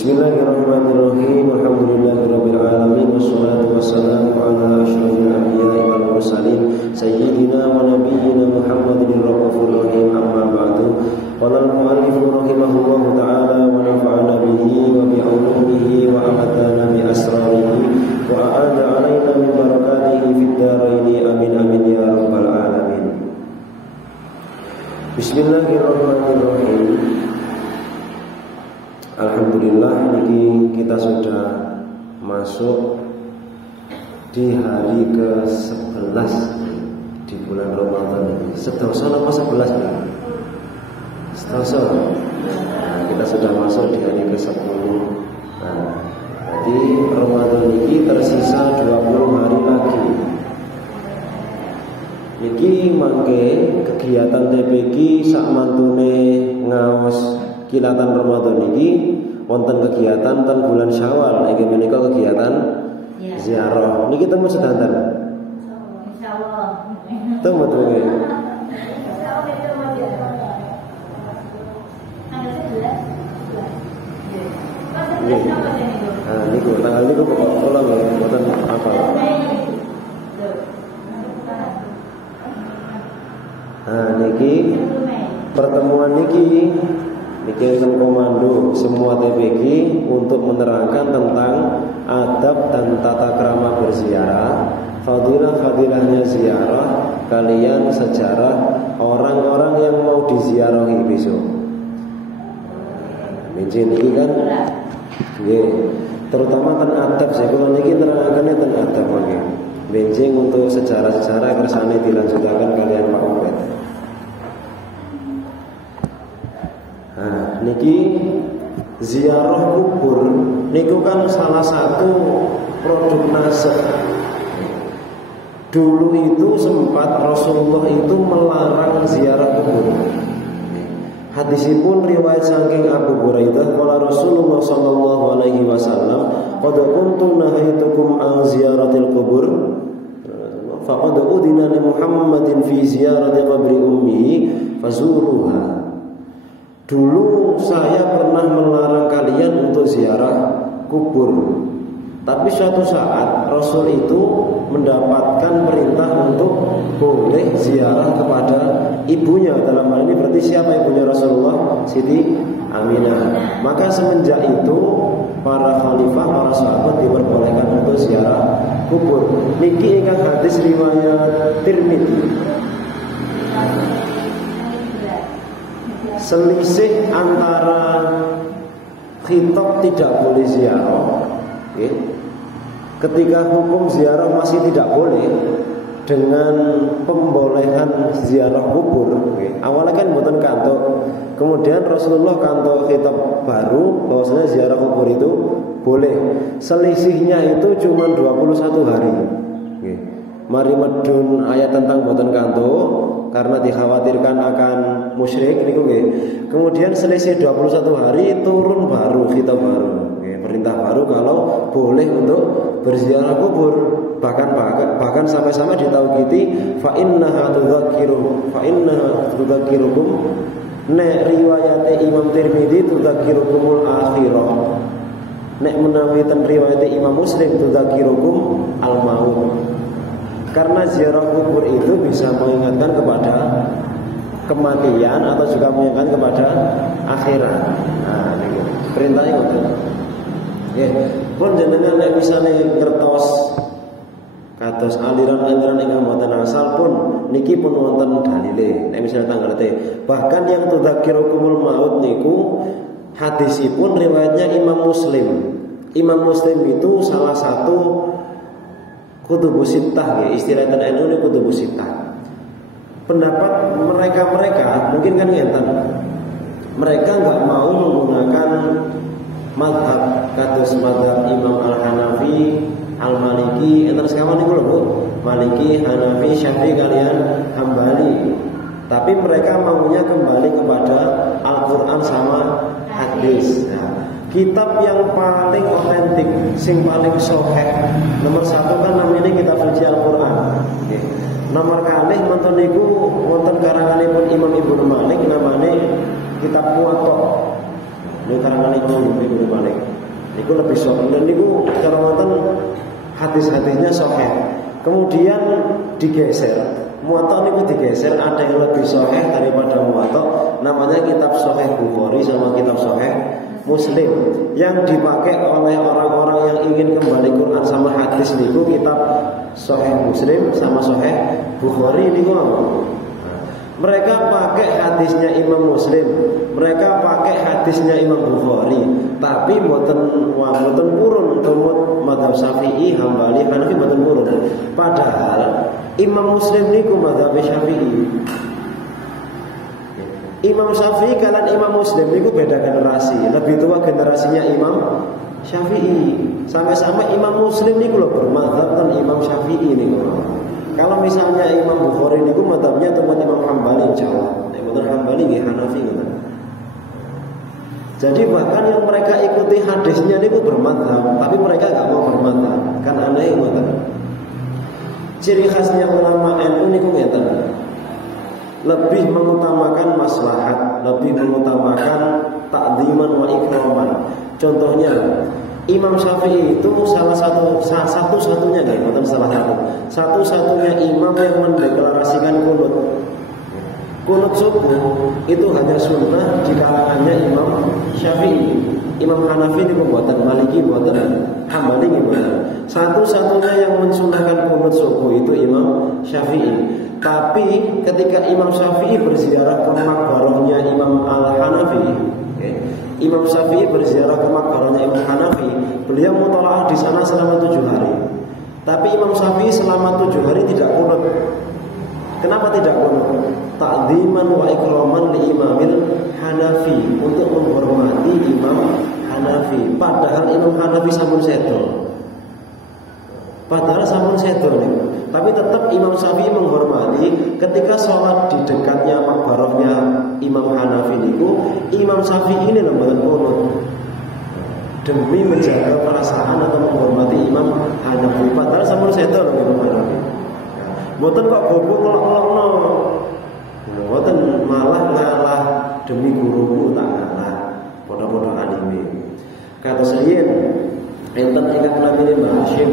Bismillahirrahmanirrahim. Alhamdulillahirabbil alamin wassalatu wassalamu ala asyrofil anbiya'i wal mursalin sayyidina wa nabiyyina Muhammadin ar-raufur rahim. Amma ba'du. Qala al-mu'allif rahimahullahu ta'ala wa nafa'ana bihi wa bi 'ulumihi wa amatana bi asrarihi wa a'ada 'alaina min barakatihi fid dharain. Amin amin ya rabbal alamin. Bismillahirrahmanirrahim. Alhamdulillah, niki kita sudah masuk di hari ke-11 di bulan Ramadan ini. Sedoso apa 11 nih? Sedoso. Nah, kita sudah masuk di hari ke-10. Nah, jadi Ramadan ini tersisa 20 hari lagi. Niki mangke kegiatan TPG sak mantune ngaos kilatan Ramadan ini wonten kegiatan ten bulan Syawal. Iki menika kegiatan ziarah. Niki temu sedanten. Insyaallah. Temu tuh. Ah, niku tanggal niku kok kula mboten apa. Ah, niki pertemuan niki dikirim komando semua TPG untuk menerangkan tentang adab dan tata krama berziarah, fadilah-fadilahnya ziarah, kalian sejarah orang-orang yang mau diziarahi besok. Benjing ini kan nggih, terutama ten adab saya kula niki nerangakane ten adab nggih. Benjing untuk sejarah-sejarah kersane dilanjutaken kalian Pak Ubed. Nah, niki ziarah kubur niku kan salah satu produk nasab. Dulu itu sempat Rasulullah itu melarang ziarah kubur. Hadisipun riwayat saking Abu Hurairah qala Rasulullah sallallahu alaihi wasallam qad kuntu nahaitukum an ziyaratil qubur faqad udina li Muhammadin fi ziyarati qabri ummihi fazuruha. Dulu saya pernah melarang kalian untuk ziarah kubur. Tapi suatu saat Rasul itu mendapatkan perintah untuk boleh ziarah kepada ibunya. Dalam hal ini berarti siapa ibunya Rasulullah? Siti Aminah. Maka semenjak itu para khalifah, para sahabat diperbolehkan untuk ziarah kubur. Niki ingkang hadis riwayat Tirmidzi. Selisih antara khitab tidak boleh ziarah, okay, ketika hukum ziarah masih tidak boleh, dengan pembolehan ziarah kubur. Okay. Awalnya kan bukan kantor, kemudian Rasulullah kantor khitab baru bahwasanya ziarah kubur itu boleh. Selisihnya itu cuma 21 hari. Okay. Mari medun ayat tentang boten kanto karena dikhawatirkan akan musyrik niku nggih. Kemudian selisih 21 hari turun baru khitab baru. Nggih, perintah baru kalau boleh untuk berziarah kubur. Bahkan sampai-sampai ditauqiti fa innaha tudzakirukum nek riwayate Imam Tirmidzi tudzakirukumul akhirah. Nek menawi ten riwayate Imam Muslim tudzakirukum al maut. Karena ziarah kubur itu bisa mengingatkan kepada kematian atau juga mengingatkan kepada akhirat. Nah, ini perintahnya ngoten. Nggih, pun jenengan nek misale ngertos kados aliran-aliran ingkang boten asal pun niki pun wonten dalile. Nek misale tanggate, bahkan yang tudzakirukumul maut niku hadisipun riwayatnya Imam Muslim. Imam Muslim itu salah satu kutubus sittah, ya, istilah NU ini kutubus sittah. Pendapat mereka mungkin kan ngeten. Mereka nggak mau menggunakan mazhab kados mazhab Imam Al-Hanafi, Al-Maliki, enten sekawan niku lho Bu. Maliki, Hanafi, Syafi'i kalian Hambali. Tapi mereka maunya kembali kepada Al-Qur'an sama hadis. Nah, kitab yang paling otentik, sing paling sahih, nomor 1 kan namanya kitab suci Al-Qur'an. Okay. Nomor kalih wonten niku wonten karanganipun Imam Ibnu Malik namanya kitab Muwatta. Niku karanganipun Ibnu Malik. Niku lebih sahih dan niku cara wonten hadis-hadisnya sahih. Kemudian digeser. Muwatta niku digeser, ada yang lebih sahih daripada Muwatta, namanya kitab Sahih Bukhari sama kitab Sahih Muslim. Yang dipakai oleh orang-orang yang ingin kembali Quran sama hadis niku kitab Sahih Muslim sama Sahih Bukhari niku. Mereka pakai hadisnya Imam Muslim, mereka pakai hadisnya Imam Bukhari, tapi mboten purun tumut mazhab Syafi'i, Hambali, Hanafi mboten purun. Padahal Imam Muslim niku mazhab Syafi'i. Imam Syafi'i kalian Imam Muslim niku beda generasi, lebih tua generasinya Imam Syafi'i. Sampai-sampai Imam Muslim niku lho bermadzhab ten Imam Syafi'i niku. Kalau misalnya Imam Bukhari niku mazhabnya teman Imam Hambali Jawa. Imam Hambali nggih Hanafi ngoten. Jadi bahkan yang mereka ikuti hadisnya niku bermadzhab, tapi mereka enggak mau bermadzhab. Kan aneh ngoten. Ciri khasnya ulama NU niku ngeten. Lebih mengutamakan maslahat, lebih mengutamakan takdiman wa ikraman. Contohnya Imam Syafi'i itu satu-satunya nih, bukan salah satu. Satu-satunya imam yang mendeklarasikan kunut. kunut subuh itu hanya sunnah di kalangannya Imam Syafi'i. Imam Hanafi ini pembuatan, Maliki buatan, Hambali gimana? Satu-satunya yang mensunahkan kunut subuh itu Imam Syafi'i. Tapi ketika Imam Syafi'i berziarah ke makbarahnya Imam Al-Hanafi, Imam Syafi'i berziarah ke makbarahnya Imam Hanafi, beliau mutalaah di sana selama 7 hari. Tapi Imam Syafi'i selama 7 hari tidak kunut. Kenapa tidak kunut? Ta'dziman wa ikraman li Imamil Hanafi, untuk menghormati Imam Hanafi. Padahal Imam Hanafi sampun sedo. Tapi tetap Imam Syafi'i menghormati ketika sholat di dekatnya makbarahnya Imam Hanafi niku, Imam Syafi'i ini lembaran kunut demi menjaga perasaan atau menghormati Imam Hanafi. Padahal sampun sedo Imam Hanafi. Mboten kok goblok ngelok-ngelokno. Mboten malah ngalah demi guru tak ngalah. Padha-padha anime. Kata saya enten ingkang namine Mbah Hasyim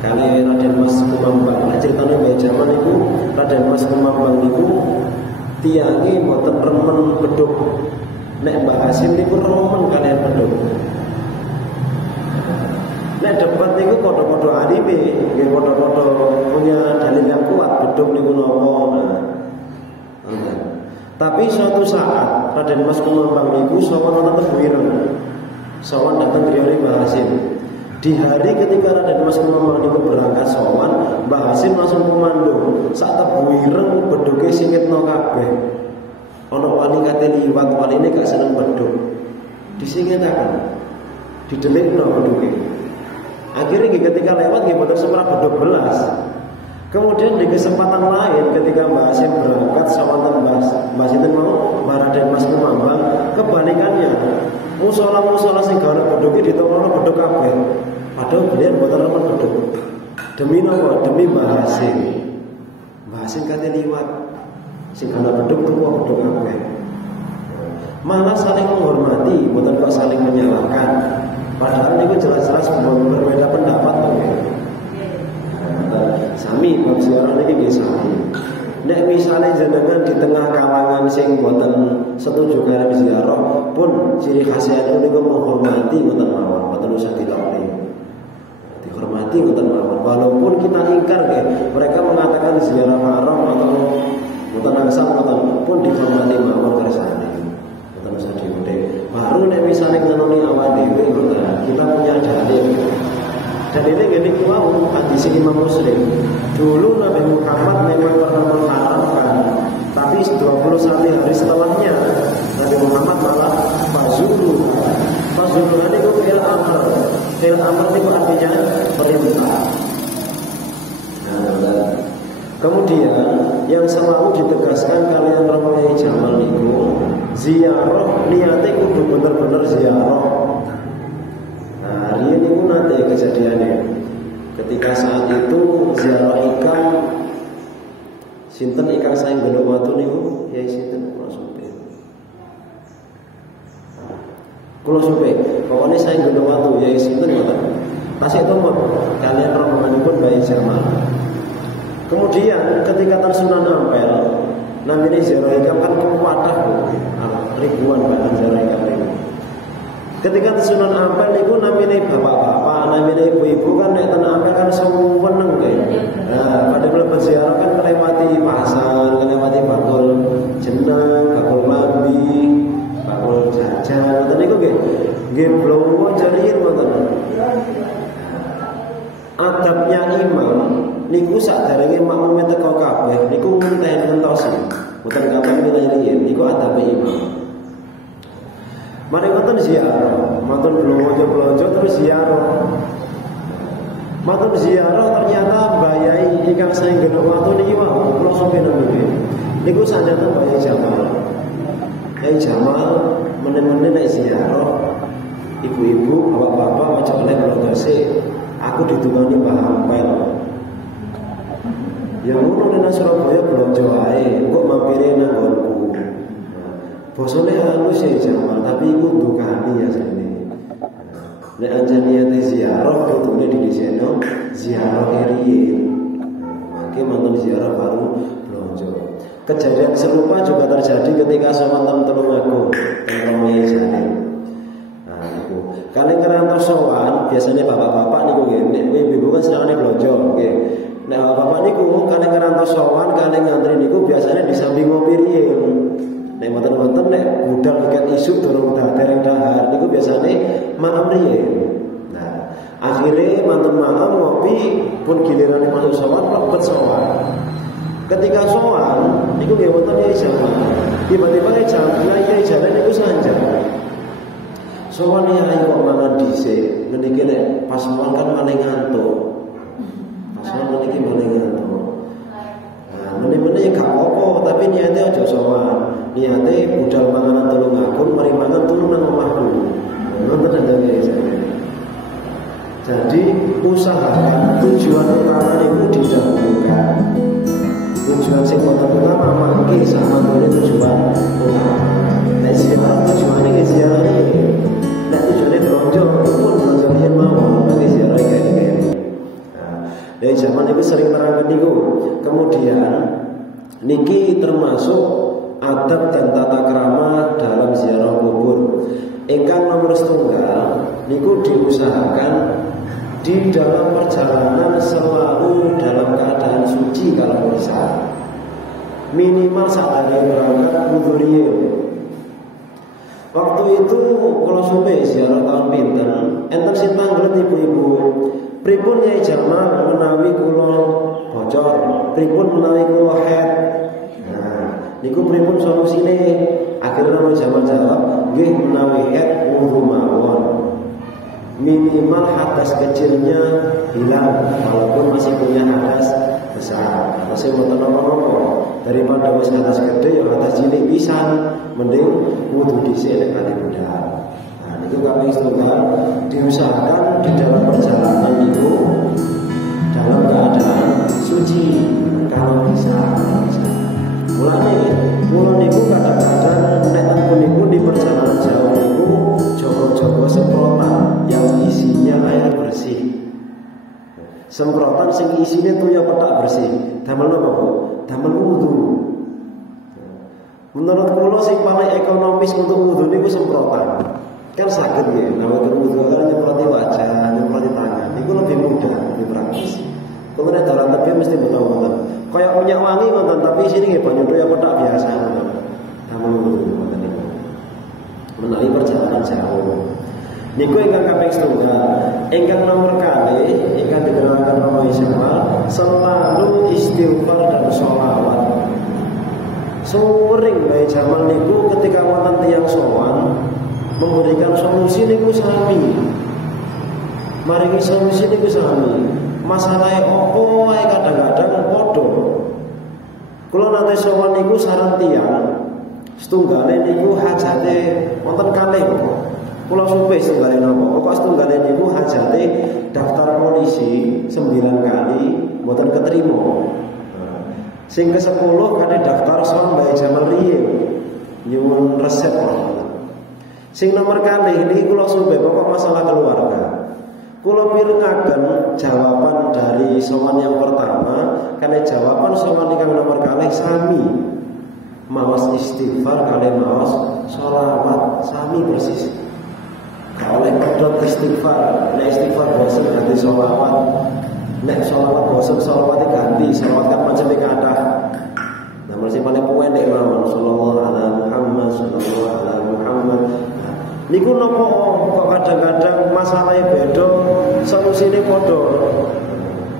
kali Raden Mas Kumambang. Nek critane mbah jaman iku Raden Mas Kumambang niku tiyange mboten remen bedhug. Nek Mbah Hasyim niku remen kalian bedhug. Nek debat niku padha-padha anime, nggih padha-padha punya dalil yang kuat bedhug niku napa. Tapi suatu saat Raden Mas Kumambang niku sawan wonten wireng. Sawan datang griya Mbah Hasyim. Di hari ketika Raden Mas Kumambang niku berangkat sawan, Mbah Hasyim langsung komando, sak wireng bedhuge singitno kabeh. Ana wali kate liwat, waline gak seneng bedhug. Disingitaken. Didelikno bedhuge. Akhirnya ketika lewat dia boten semurah bedhug belas. Kemudian di kesempatan lain ketika Mbah Hasyim berangkat sawanten Mbah Sinten mau Raden Mas Kumambang, kebalikannya musola-musola sing gawe bedhuge ditokno bedhug kabeh. Padahal beliau boten remen bedhug. Demi napa? Demi Mbah Hasyim. Mbah Hasyim kate liwat sing ana bedhug tuwa bedhug kabeh. Malah saling menghormati, boten kok saling menyalahkan. Padahal ini jelas-jelas berbeda pendapat sami bab ziarah ini nggih sami. Nek misale jenengan di tengah kalangan sing boten setuju karo ziarah pun ciri khasnya niku menghormati ngoten mawon, boten usah dilokne. Dihormati ngoten mawon. Walaupun kita ingkar nggih, mereka mengatakan ziarah haram atau boten angsal ngoten pun dihormati mawon kersane. Boten usah diundang. Baru nek misale nganoni awak dhewe kita punya dalil. Dan ini gini mau hadis Imam Muslim. Dulu Nabi Muhammad memang pernah mengharamkan, tapi 21 hari setelahnya Nabi Muhammad malah fazulu. Fazulu itu fil amr. Fil amr itu artinya perintah. Kemudian yang selalu ditegaskan kalian ramai jamal niku ziarah niate kudu bener-bener ziarah. Nah, ini pun nanti kejadiannya. Ketika saat itu ziarah ikan sinten ikan saing gendok watu niku ya sinten kula supe. Pokoknya saing gendok watu ya sinten ngoten. Tasik tombol kalian rombonganipun bayi Jamal. Kemudian ketika Sunan Ampel namanya ziarah ikan kan kuwatah ribuan bahkan ziarah ikan ini. Ketika Sunan Ampel itu namanya bapak-bapak, namanya ibu-ibu kan nek ten Ampel kan seneng kae. Nah, pada mlebu ziarah kan melewati pasar, melewati bakul jeneng, bakul mambi, bakul jajan. Ngoten niku nggih blowo jariin ngoten. Adabnya imam niku sakderenge makmume teko kabeh niku ngenteni ngentosi. Mboten kabeh milih-milih niku adabe imam. Mari ngoten ziarah, matur blonjo-blonjo terus ziarah. Matur ziarah ternyata bayai ingkang saeng gendok watu niki wau kula sampeyan niki. Niku sanjata bayai Jamal. Bayai Jamal menen-menen nek ziarah ibu-ibu, bapak-bapak aja oleh blondose. Aku ditungani Mbah Ampel. Ya ngono nang Surabaya blonjo ae, kok mampire nang nggonku. Bosone halus ya Jamal, tapi iku ndukani ya sene. Nek anjen niate ziarah kutune di diseno ziarah riyin. Mangke manten ziarah baru blonjo. Kejadian serupa juga terjadi ketika sowan Tulungagung teng Romi Jalir. Nah, niku. Kalih ngerantos sowan, biasanya bapak-bapak niku nggih, nek ibu kan senengane blonjo nggih. Nek bapak niku kalih ngerantos sowan, kalih ngantri niku biasanya di samping ngopi riyin. Nek mboten-mboten nek budal iket isu durung dereng dahar niku biasanya maem riyin. Nah, akhirnya manten maem ngopi pun giliran masuk sowan lebet sowan. Ketika sowan niku nggih wonten yai jaman. Tiba-tiba yai jalan niku sanjang. Sowan yai kok mangan dhisik. Niki nek pas sowan kan malah ngantuk. Pas sowan niki malah ngantuk. Nah, meneh-meneh gak apa-apa, tapi niate aja sowan. Niate budal panganan Tulungagung, mari mangan turu nang omahku. Ngoten ndang yai jalan. Jadi usahakan tujuan utama niku didahulukan. Tujuan sing utama mangke sama dene tujuan utama. Nek ziarah tujuane ke ziarah iki. Nek tujuane blonjo pun blonjo yen mawon mangke ziarah kene-kene. Nah, dari zaman itu sering nerangkan niku. Kemudian niki termasuk adab dan tata krama dalam ziarah kubur. Ingkang nomor setunggal niku diusahakan di dalam perjalanan selalu dalam keadaan suci kalau bisa. Minimal saat hari berangkat wudu riyin. Waktu itu kalau sampai ziarah tahun pinten, enten sing tanglet ibu-ibu. Pripun Yai Jamal menawi kula bocor, pripun menawi kula haid. Nah, niku pripun solusine? Akhirnya Yai Jamal jawab, nggih menawi haid wudu mawon. Minimal hadas kecilnya hilang, walaupun masih punya hadas besar. Masih mau apa-apa daripada wis hadas gede ya hadas cilik pisan, mending wudu dhisik nek kali budal. Nah, niku kaping setunggal diusahakan di dalam perjalanan itu dalam keadaan suci kalau bisa. Mulane niku kadang-kadang nek ampun niku di perjalanan jauh niku jogo-jogo semprotan yang isinya air bersih. Semprotan sing isine tuyul petak bersih. Damel napa, Bu? Damel wudu. Menurut kula sing paling ekonomis untuk wudu niku semprotan. Kan saged nggih, nek wudu kan nyemproti wajah, nyemproti tangan. Niku lebih mudah, lebih praktis. Kalau nek dalan tebih mesti betul-betul. Kayak minyak wangi ngoten, tapi sini nggih banyu tuyul petak biasa ngoten. Damel wudu ngoten niku. Menawi perjalanan jauh. Niku ingkang kaping setunggal. Ingkang nomor kali ingkang diterangkan Romo Ismail selalu istighfar dan sholawat. Sering bae jaman niku ketika wonten tiyang sowan memberikan solusi niku sami. Maringi solusi niku sami. Masalahe opo wae kadang-kadang padha. Kula nate sowan niku saran tiyang setunggale niku hajate wonten kalih kok. Kula supe setunggale napa? Pokok setunggale niku hajate daftar polisi 9 kali mboten ketrima. Sing ke-10 kali daftar son bae Jamal riyin. Nyuwun resep. Sing nomor kali ini kula supe pokok masalah keluarga. Kula pirengaken jawaban dari sowan yang pertama, karena jawaban sowan ingkang nomor kali sami. Mawas istighfar kali mawas sholawat sami persis. Oleh kedot istighfar, nek istighfar bosen ganti sholawat, nek sholawat bosen sholawatnya ganti, sholawat kan macam kathah. Nah, masih paling pendek mawon sallallahu alaihi Muhammad, sallallahu alaihi Muhammad. Niku nopo kok kadang-kadang masalahnya beda, solusine padha.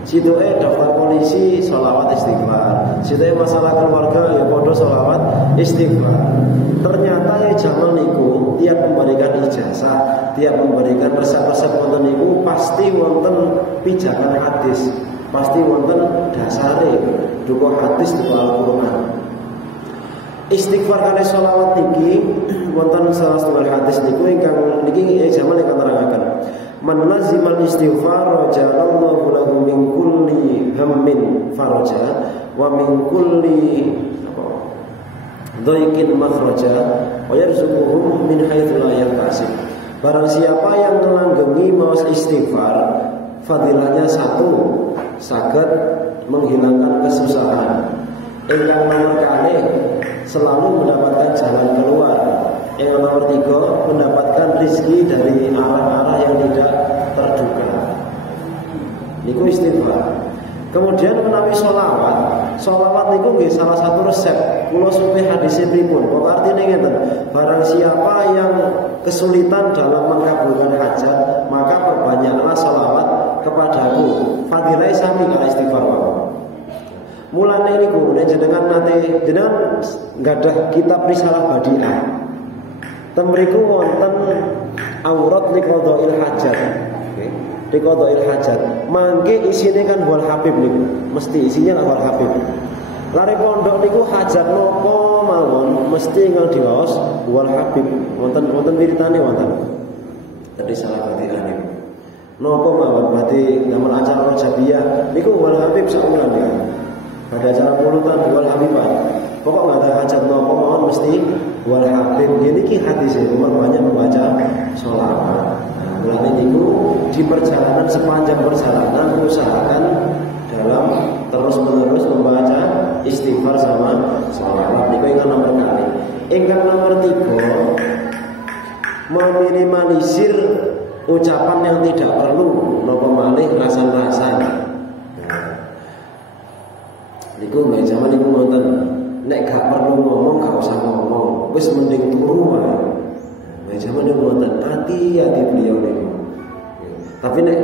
Sidoe daftar polisi sholawat istighfar, sidoe masalah keluarga ya padha sholawat istighfar. Ternyata ya zaman niku tiap memberikan ijazah, tiap memberikan resep-resep wonten niku pasti wonten pijakan hadis, pasti wonten dasare duka hadis duka Al-Qur'an. Istighfar kali sholawat niki wonten salah setunggal hadis niku ingkang niki zaman ingkang nerangaken. Man lazimal istighfar jalallahu lahu min kulli hammin faraja wa min kulli dhaiqin makhraja wa yarzuquhu min haitsu la yahtasib. Barang siapa yang melanggengi maos istighfar, fadilahnya 1, saged menghilangkan kesusahan. Ingkang nomor kali selalu mendapatkan jalan keluar. Yang nomor 3 mendapatkan rezeki dari arah-arah yang tidak terduga. Niku istighfar. Kemudian menawi sholawat niku nggih salah satu resep. Kula supih hadis pripun? Kok artine ngeten, barang siapa yang kesulitan dalam mengabulkan hajat, maka perbanyaklah sholawat kepadaku. Fadilah sami kala istighfar wae. Mulane niku jenengan nate jenengan nggadah kitab Risalah Badiah. Temriku wonten aurat liqadha'il hajat. Liqadha'il hajat. Mangke isine kan wal habib niku. Mesti isinya wal habib. Lare pondok niku hajat napa mawon mesti ingkang diwaos wal habib. Wonten wiritane wonten. Risalah Badiah niku. Napa mawon berarti namun acara Rajabiyah niku wal habib saulan niku. Pada acara pulutan wal habibah. Pokok nggak ada hajat nopo mohon mesti wal habib. Jadi ki hadisnya banyak membaca sholawat. Mulai niku di perjalanan sepanjang perjalanan usahakan dalam terus menerus membaca istighfar sama sholawat. Niku yang nomor kali. Ingkang nomor 3 meminimalisir ucapan yang tidak perlu nopo malih rasan-rasan. Niku mbak zaman niku ngonten. Nek gak perlu ngomong, gak usah ngomong. Wis mending turu wae. Nah, zaman niku wonten hati-hati beliau niku. Tapi nek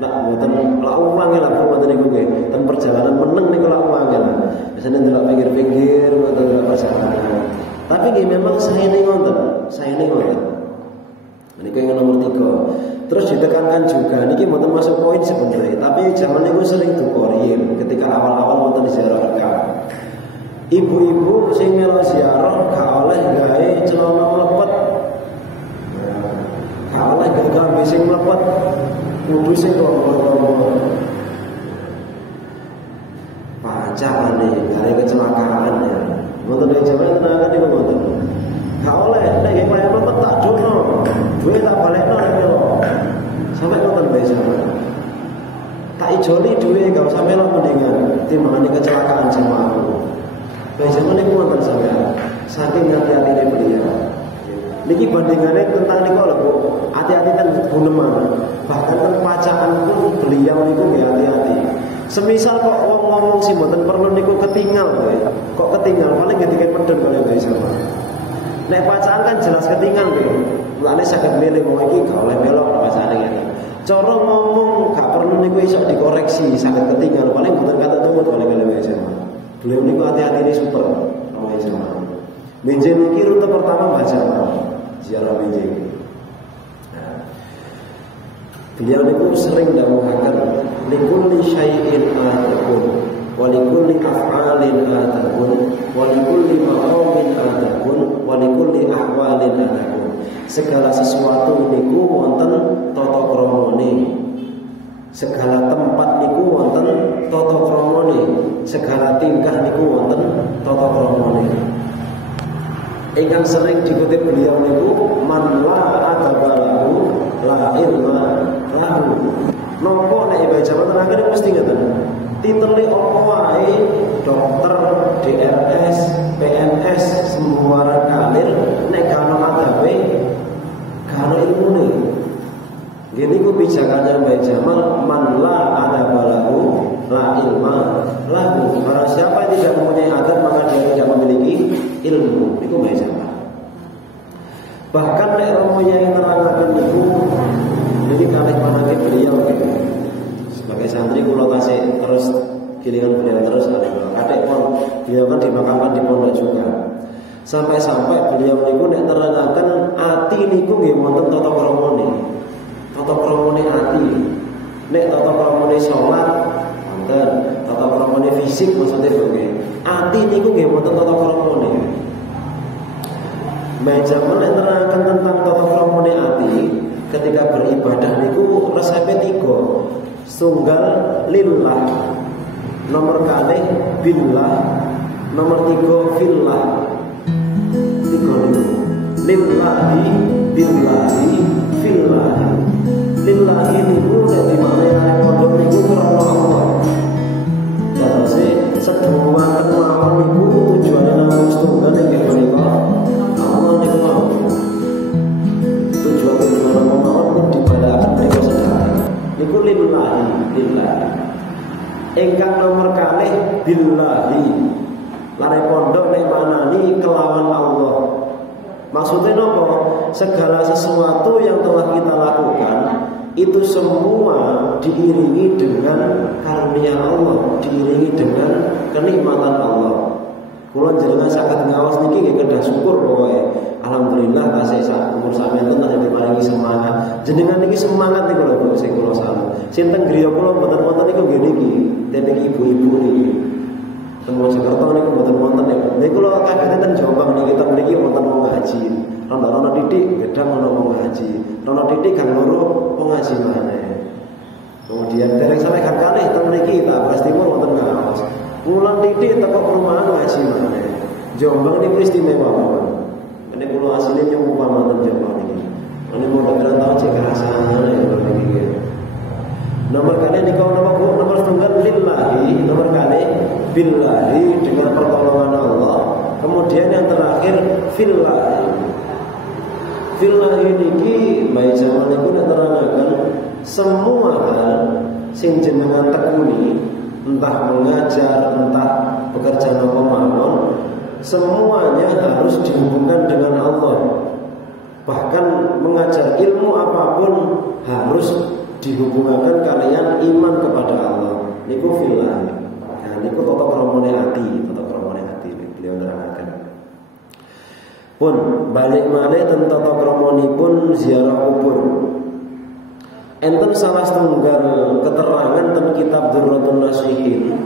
wonten lak uwange lah wonten niku nggih. Ten perjalanan meneng niku lak uwange lah. Biasane ndelok pinggir-pinggir wonten ndelok perjalanan. Tapi nggih memang sayene wonten. Niku yang nomor 3. Terus ditekankan juga niki mboten masuk poin sebenarnya. Tapi zaman niku sering dukorien ketika awal-awal wonten ziarah. Ibu-ibu sing melu ziarah gak oleh gawe celana mlepet. Gak oleh gawe sing mlepet. Kudu sing rombong-rombong. Pacane gare kecelakaan ya. Wonten ing jaman tenaga niku wonten. Gak oleh nek gawe mlepet tak dono. Duwe tak balekno nek melu. Sampai wonten bae sama. Tak ijoli duwe gak usah melu mendingan timbangane kecelakaan jamaah. Zaman ini wonten sampean saking hati-hati beliau. Niki bandingannya tentang niku lho Bu. Hati-hati ten guneman. Bahkan ten pacaan pun beliau niku nggih hati-hati. Semisal kok wong ngomong sing mboten perlu niku ketinggal kowe. Kok ketinggal paling ketika pedhen kalian guys sama. Nek pacaan kan jelas ketinggal nggih. Mulane saged milih wong iki gak oleh melok pacane ngene. Cara ngomong gak perlu niku iso dikoreksi, saged ketinggal paling mboten kata tumut kalian guys sama. Beliau ini hati-hati ini super namanya sama. Benjing ini rute pertama baca ziarah benjing. Beliau ini sering dawuhaken likulli syai'in atakun wa likulli af'alin atakun wa likulli maqamin atakun wa likulli ahwalin atakun. Segala sesuatu niku wonten tata kramane. Segala tempat niku wonten tata kramane. Segala tingkah niku wonten tata kramane. Ingkang sering dikutip beliau niku man la adabalahu la ilma lahu. Napa nek ibadah jaman tenaga mesti ngeten. Titeli apa wae dokter, DRS, PNS, semua kalir nek kana adabe kana ilmune. Gini ku bijakannya Mbak Jamal man la adabalahu la ilma lahu. Barang siapa yang tidak mempunyai adab maka dia tidak memiliki ilmu. Itu Mbak Jamal. Bahkan nek romo yang nerangaken niku jadi kalih panake beliau gitu. Sebagai santri kula tasih terus kiringan beliau terus kadek pun beliau kan dimakamkan di pondok juga. Sampai-sampai beliau niku nek nerangaken ati niku nggih wonten tata kramane. Tata kramane ati. Nek tata kramane salat wonten, tata kramane fisik maksudnya nggih. Ati niku nggih wonten tata kramane. Jaman nek nerangkan tentang tata kramane ati ketika beribadah niku resepe 3. Tunggal lillah. Nomor kali billah. Nomor 3 fillah. 3 niku. Lillahi billahi fillahi. Lillahi niku nek dimana pondok niku krana Allah. Terus sedhuwungan mawon Ingkang nomor kalih billahi. Lare pondok nek manani kelawan Allah. Maksudnya nopo? Segala sesuatu yang telah kita lakukan itu semua diiringi dengan karunia Allah, diiringi dengan kenikmatan Allah. Kula jenengan saged ngaos niki nggih kedah syukur pokoke. Alhamdulillah tasih sak umur sampeyan tasih diparingi semangat. Jenengan niki semangat niku lho sing kula salut. Sinten griya kula mboten-mboten niku nggih niki, tetek ibu-ibu niki. Teng Mojokerto niku mboten wonten ya. Niku kula kaget ten Jombang niki kita mriki wonten wong ngaji. Rono-rono titik gedang ono wong ngaji. Rono titik gang loro wong ngaji maneh. Kemudian dereng sampe kan kalih teng mriki ta Brebes Timur wonten ngaos. Pulang titik teko perumahan ngaji maneh. Jombang niku istimewa mawon. Nek kula asline nyumpah wonten Jombang niki. Nek mau dengar tahu cek rasane niki. Nomor kali niku nomor tunggal lillahi, nomor kali billahi dengan pertolongan Allah. Kemudian yang terakhir fillahi. Fillahi niki baik zaman niku neterangaken semua hal sing jenengan tekuni, entah mengajar, entah bekerja napa mawon, semuanya harus dihubungkan dengan Allah. Bahkan mengajar ilmu apapun harus dihubungkan kalian iman kepada Allah. Niku fillahi. Nah, niku tata kramane ati, beliau nerangkan. Pun balik malih teng tata kramanipun ziarah kubur. Enten salah setunggal keterangan teng kitab Durratun Nasihin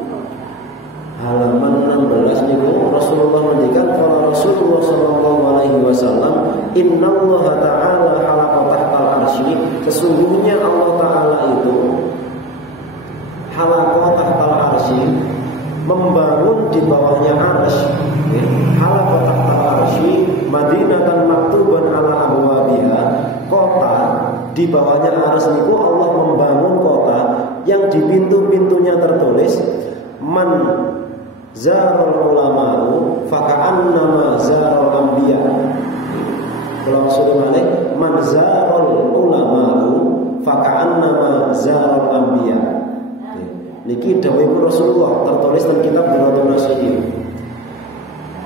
halaman 16 niku Rasulullah ngendikan kalau Rasulullah sallallahu alaihi wasallam innallaha ta'ala khalaqa tahtal arsy, sesungguhnya Allah taala itu khalaqa tahtal arsy, membangun di bawahnya arsy. Khalaqa tahtal arsy madinatan maktuban ala abwabiha, kota di bawahnya arsy niku Allah membangun kota yang di pintu-pintunya tertulis man zarul ulama'u faka'annama zarul anbiya. Kalau maksudnya man zarul ulama'u faka'annama zarul anbiya. Niki dawuh Rasulullah tertulis dalam kitab Durratun Nasihin.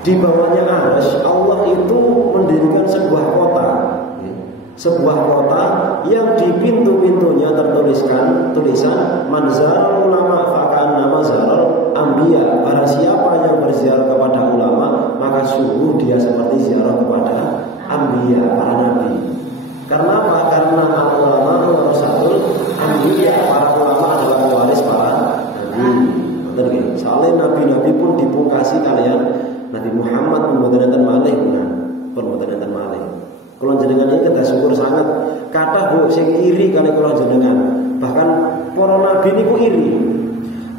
Di bawahnya arsy Allah itu mendirikan sebuah kota. Sebuah kota yang di pintu-pintunya tertuliskan tulisan man zarul ulama faka'annama zarul anbiya. Barang siapa yang berziarah kepada ulama, maka sungguh dia seperti ziarah kepada anbiya, para nabi. Karena apa? Karena ulama warasatul anbiya, para ulama adalah pewaris para nabi. Betul nggih? Soalnya nabi-nabi pun dipungkasi kalian Nabi Muhammad pun enten malih, pun enten malih. Kula jenengan iki kedah syukur sangat. Kathah Bu sing iri kali kula jenengan. Bahkan para nabi niku iri.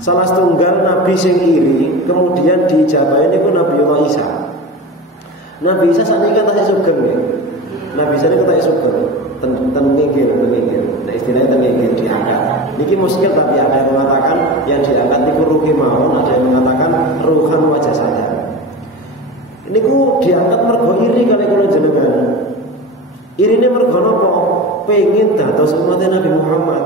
Salah setunggal nabi sing iri kemudian dijabahi niku Nabiullah Isa. Nabi Isa sakniki tasih sugeng nggih. Nabi Isa niku tasih sugeng. Ten ngingkir. Nah istilahnya ten ngingkir diangkat. Niki muskil tapi ada yang mengatakan yang diangkat niku ruhi mawon, ada yang mengatakan ruhan wajah saya. Niku diangkat mergo iri kali kula jenengan. Irine mergo napa? Pengin dados umat Nabi Muhammad.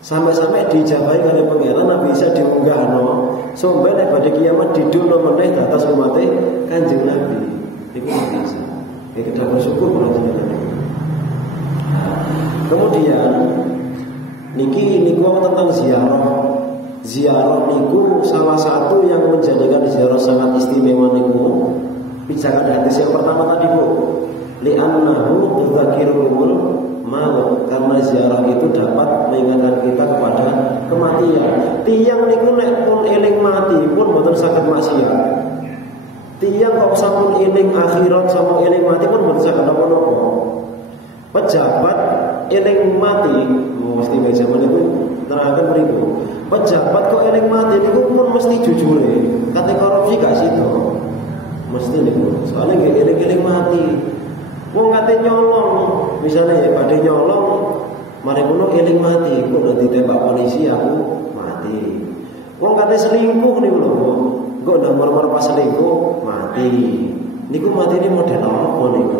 Sampai-sampai dijabahi kali pangeran Nabi Isa diunggahno, sampai nek badhe kiamat didono meneh dados umat Kanjeng Nabi. Iku Nabi Isa. Iki kita bersyukur kula jenengan. Kemudian niku tentang ziarah. Ziarah niku salah satu yang menjadikan ziarah sangat istimewa niku. Bicara hadis yang pertama tadi Bu, li'annahu tudzakirul maut, karena ziarah itu dapat mengingatkan kita kepada kematian. Tiyang niku nek pun eling mati pun mboten saged maksiat. Tiyang kok sampun eling akhirat sama eling mati pun mboten saged napa-napa. Pejabat eling mati mesti bae zaman niku terangkan mriku. Pejabat kok eling mati niku pun mesti jujure. Kate korupsi gak sido. Mesti niku. Soalnya nggih eling-eling mati. Wong kate nyolong, misalnya ya pada nyolong, mari ngono eling mati, kok udah ditembak polisi aku mati. Wong kate selingkuh niku lho, kok udah mar-mar pas selingkuh mati. Niku mati ini model apa niku?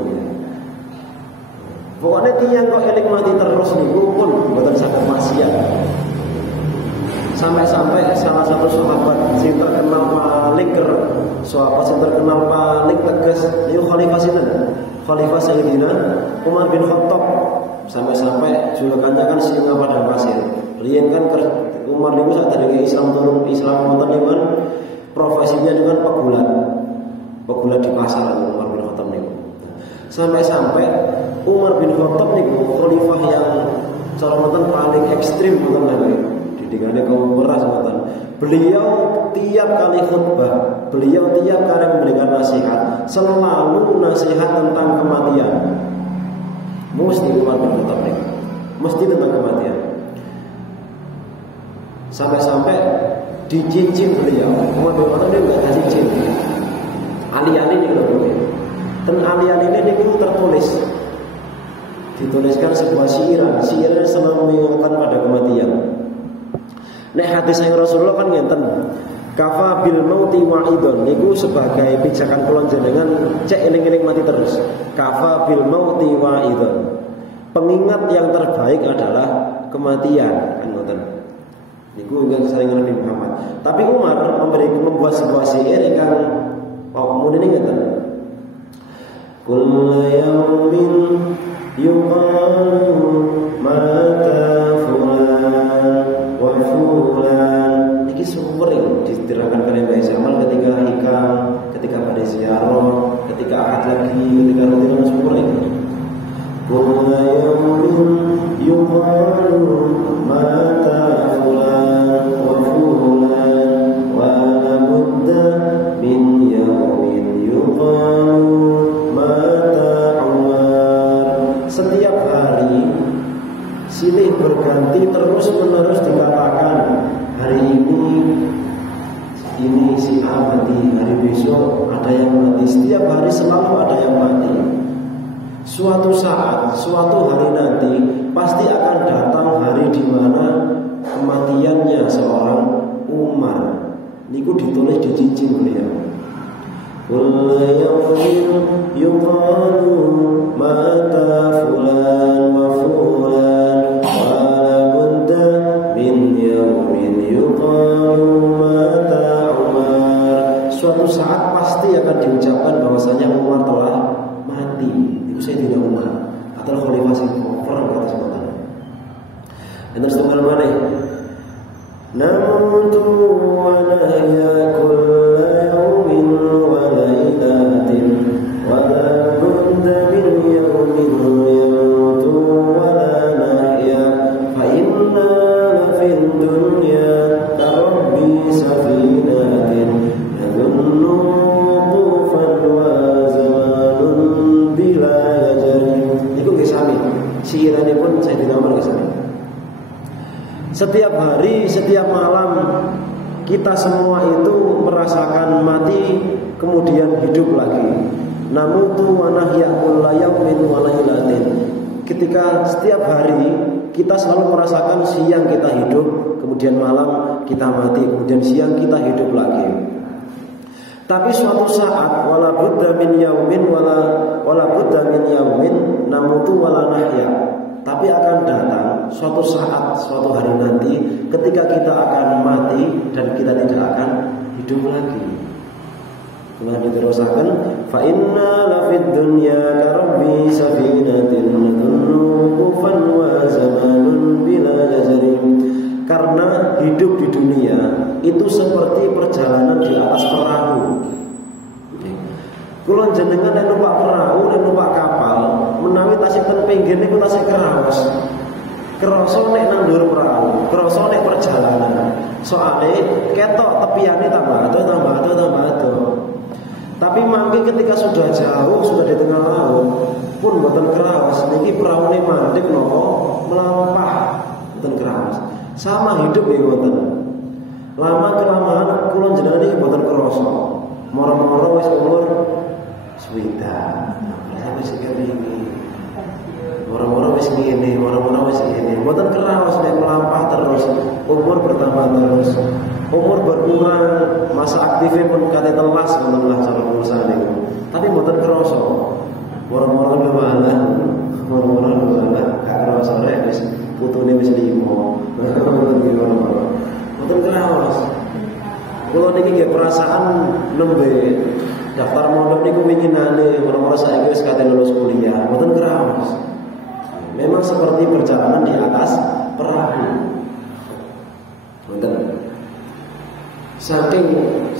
Pokoknya tiyang kok eling mati terus niku pun mboten saged maksiat. Sampai-sampai salah satu sahabat yang terkenal paling tegas itu Khalifah Sinan, Khalifah Sayyidina Umar bin Khattab. Sampai-sampai julukannya kan singa padang pasir. Riyen kan Umar niku sak dari Islam wonten niku kan profesinya dengan pegulat di pasar Umar bin Khattab niku. Sampai-sampai Umar bin Khattab niku khalifah yang cara wonten paling ekstrim wonten niku. Didikane kaum beras wonten. Beliau tiap kali khutbah, beliau tiap kali memberikan nasihat, selalu nasihat tentang kematian. Mesti Umar bin Khattab niku. Mesti tentang kematian. Sampai-sampai dicincin beliau. Umar bin Khattab dia enggak kasih cincin. Ali-ali ini loh. Dan ali-ali ini tertulis. Dituliskan sebuah siiran selalu mengingatkan pada kematian. Nek hadis yang Rasulullah kan ngenten. Kafa bil mauti wa'idon niku sebagai pijakan kula jenengan cek eling-eling mati terus. Kafa bil mauti wa'idon. Pengingat yang terbaik adalah kematian, kan ngoten. Niku ingkang saringan Nabi Muhammad. Tapi Umar membuat sebuah syair ingkang kemudian ngeten. Kullu yaumin yuqalu mata fulan wa fulan. Iki sering diterangkan oleh Mbah Jamal ketika pada ziarah, ketika akad lagi, ketika rutin sering. Kullu yaumin yuqalu mata fulan wa fulan wa la budda min yaumin yuqalu mata Umar. Setiap hari silih berganti terus-menerus dikatakan hari ini si A mati, hari besok ada yang mati, setiap hari selalu ada yang mati. Suatu saat, suatu hari nanti pasti akan datang hari di mana kematiannya seorang Umar. Niku ditulis di cincin beliau. Kullu yaumin yuqalu mata fulan wa fulan wa la budda min yaumin yuqalu mata Umar. Suatu saat pasti akan diucapkan bahwasanya Umar telah mati. Itu saya tidak Umar atau Khalifah Singapura kata sebentar. Dan terus tunggal mana? Namutu wa nahya kulla yawmin wa laylatin wa la budda min yawmin yamutu wa la nahya fa inna fid dunya karabbi safinatin yadunnu qufan wa zamanun bila yajari. Itu kisah siiran ini pun saya tidak mau kisah. Setiap hari, setiap malam kita semua itu merasakan mati kemudian hidup lagi. Namutu wa nahya kulla yaumin wa lailatin. Ketika setiap hari kita selalu merasakan siang kita hidup, kemudian malam kita mati, kemudian siang kita hidup lagi. Tapi suatu saat wala budda min yaumin wala budda min yaumin namutu wala nahya. Tapi akan datang suatu saat, suatu hari nanti ketika kita akan mati dan kita tidak akan hidup lagi. Kemudian diterusakan, fa inna la fid dunya karabbi safinatin nadunnu kufan wa zamanun bila jazrim. Karena hidup di dunia itu seperti perjalanan di atas perahu. Kulon jenengan dan numpak perahu dan numpak kapal menawi tasih ten pinggir niku tasih keraos. Kerasa nek nang dhuwur perahu, kerasa nek perjalanan. Soale ketok tepiane tambah ado. Tapi mangke ketika sudah jauh, sudah di tengah laut pun mboten keraos. Niki peraune mandek napa melampah mboten keraos. Sama hidup nggih mboten. Lama kelamaan kulon jenengan iki mboten kerasa. Moro-moro wis umur swida, wis ngene. Moro-moro wis ngene, mboten keraos nek melampah terus, umur bertambah terus. Umur berkurang, masa aktifnya pun kate telas menengah cara urusan niku. Tapi mboten kerasa. Moro-moro lumalah, gak kerasa rek wis putune wis 5. Mboten Kula niki nggih perasaan nembe daftar mondok niku winginane ora-ora saiki wis kate lulus kuliah, mboten kraos. Memang seperti perjalanan di atas perahu. Mboten. Saking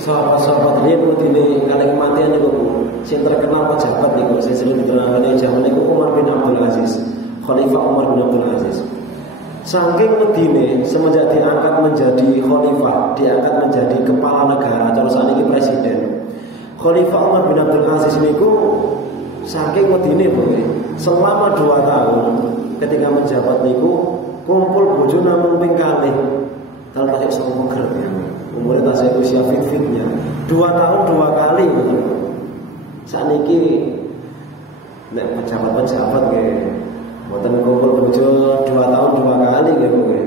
sahabat-sahabat riyen wedine kalih kematian niku sing terkenal pejabat niku sing sering diterangane jaman niku Umar bin Abdul Aziz, Khalifah Umar bin Abdul Aziz. Saking wedine semenjak diangkat menjadi khalifah, diangkat menjadi kepala negara, terus saniki presiden. Khalifah Umar bin Abdul Aziz niku saking wedine boleh selama 2 tahun ketika menjabat niku kumpul bojo namung ping kalih. Tal tasik sopo gernya. Umure tasik usia fit-fitnya. 2 tahun 2 kali betul. Saniki nek pejabat-pejabat nggih mboten kumpul bojo 2 tahun 2 kali nggih kowe.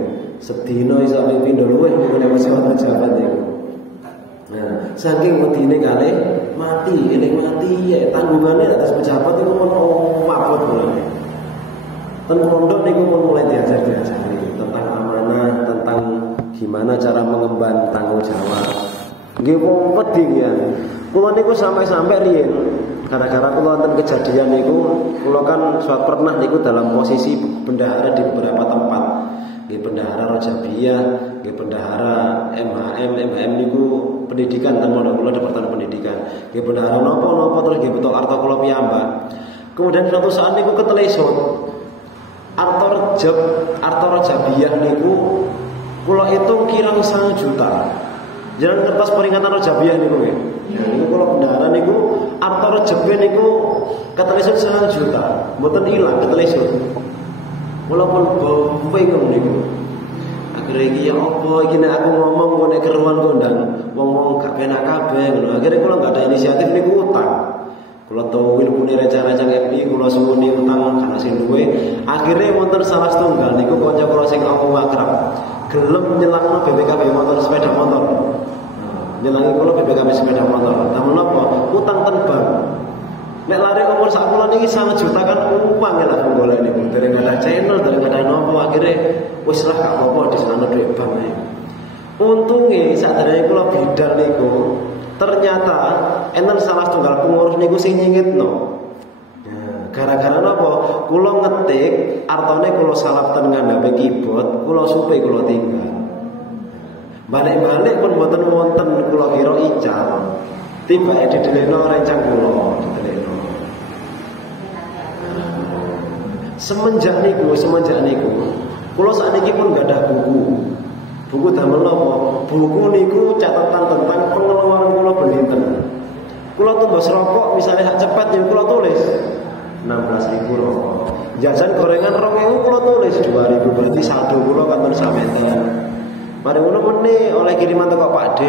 Sedina iso ping pindho luwih nek pejabat niku. Nah, saking wedine kalih mati, eling mati ya tanggungane atas pejabat itu pun mabot mulane. Ten pondok niku pun mulai diajari tentang amanah, tentang gimana cara mengemban tanggung jawab. Nggih wong wedi ya. Kula niku sampai riyen gara-gara kula wonten kejadian niku, kula kan pernah niku dalam posisi bendahara di beberapa tempat. Nggih bendahara Rajabiyah, nggih bendahara MHM niku pendidikan ten pondok kula Departemen Pendidikan. Nggih bendahara napa-napa terus nggih betul arta kula piyambak. Kemudian suatu saat niku ketelesut. Arta Rajabiyah niku kula hitung kirang 1 juta. Jangan kertas peringatan Rajabiyah niku nggih. Niku kula bendahara niku arta Rajabiyah niku ketelesut 1 juta. Mboten ilang ketelesut. Walaupun bingung niku. Akhire iki ya apa iki nek aku ngomong kok nek keruan kondang wong-wong gak penak kabeh ngono. Akhire kula gak ada inisiatif niku utang. Kula towil muni rencana-rencana FPI kula suwuni utang karena sing duwe. Akhire wonten salah setunggal niku kanca kula sing aku akrab gelem nyelakno BPKB motor sepeda motor. Nyelangi kula BPKB sepeda motor. Namun napa? Utang ten bank. Nek lari umur sak kula niki 1 juta kan uang ya lah golek niku. Dereng ada channel, dereng ada nopo akhire wis lah gak apa-apa diselana dhuwit bank ae. Untunge sadurunge kula bidal niku ternyata enten salah setunggal pengurus niku sing nyingitno. Ya, gara-gara napa? Kula ngetik, artane kula salap ten ngandhape keyboard, kula supe kula tinggal. Balik-balik pun mboten wonten kula kira ical. Tiba didelekno rencang kula, didelekno. Semenjak niku kula sakniki pun gak ada buku. Buku damel napa? Buku niku catatan tentang pengeluaran kula bendinten. Kula tumbas rokok misalnya hak cepat ya kula tulis 16.000 rokok. Jajan gorengan 2.000 kula tulis 2.000 berarti saldo kula kanton sampeyan. Mari ngono meneh oleh kiriman teko Pak D,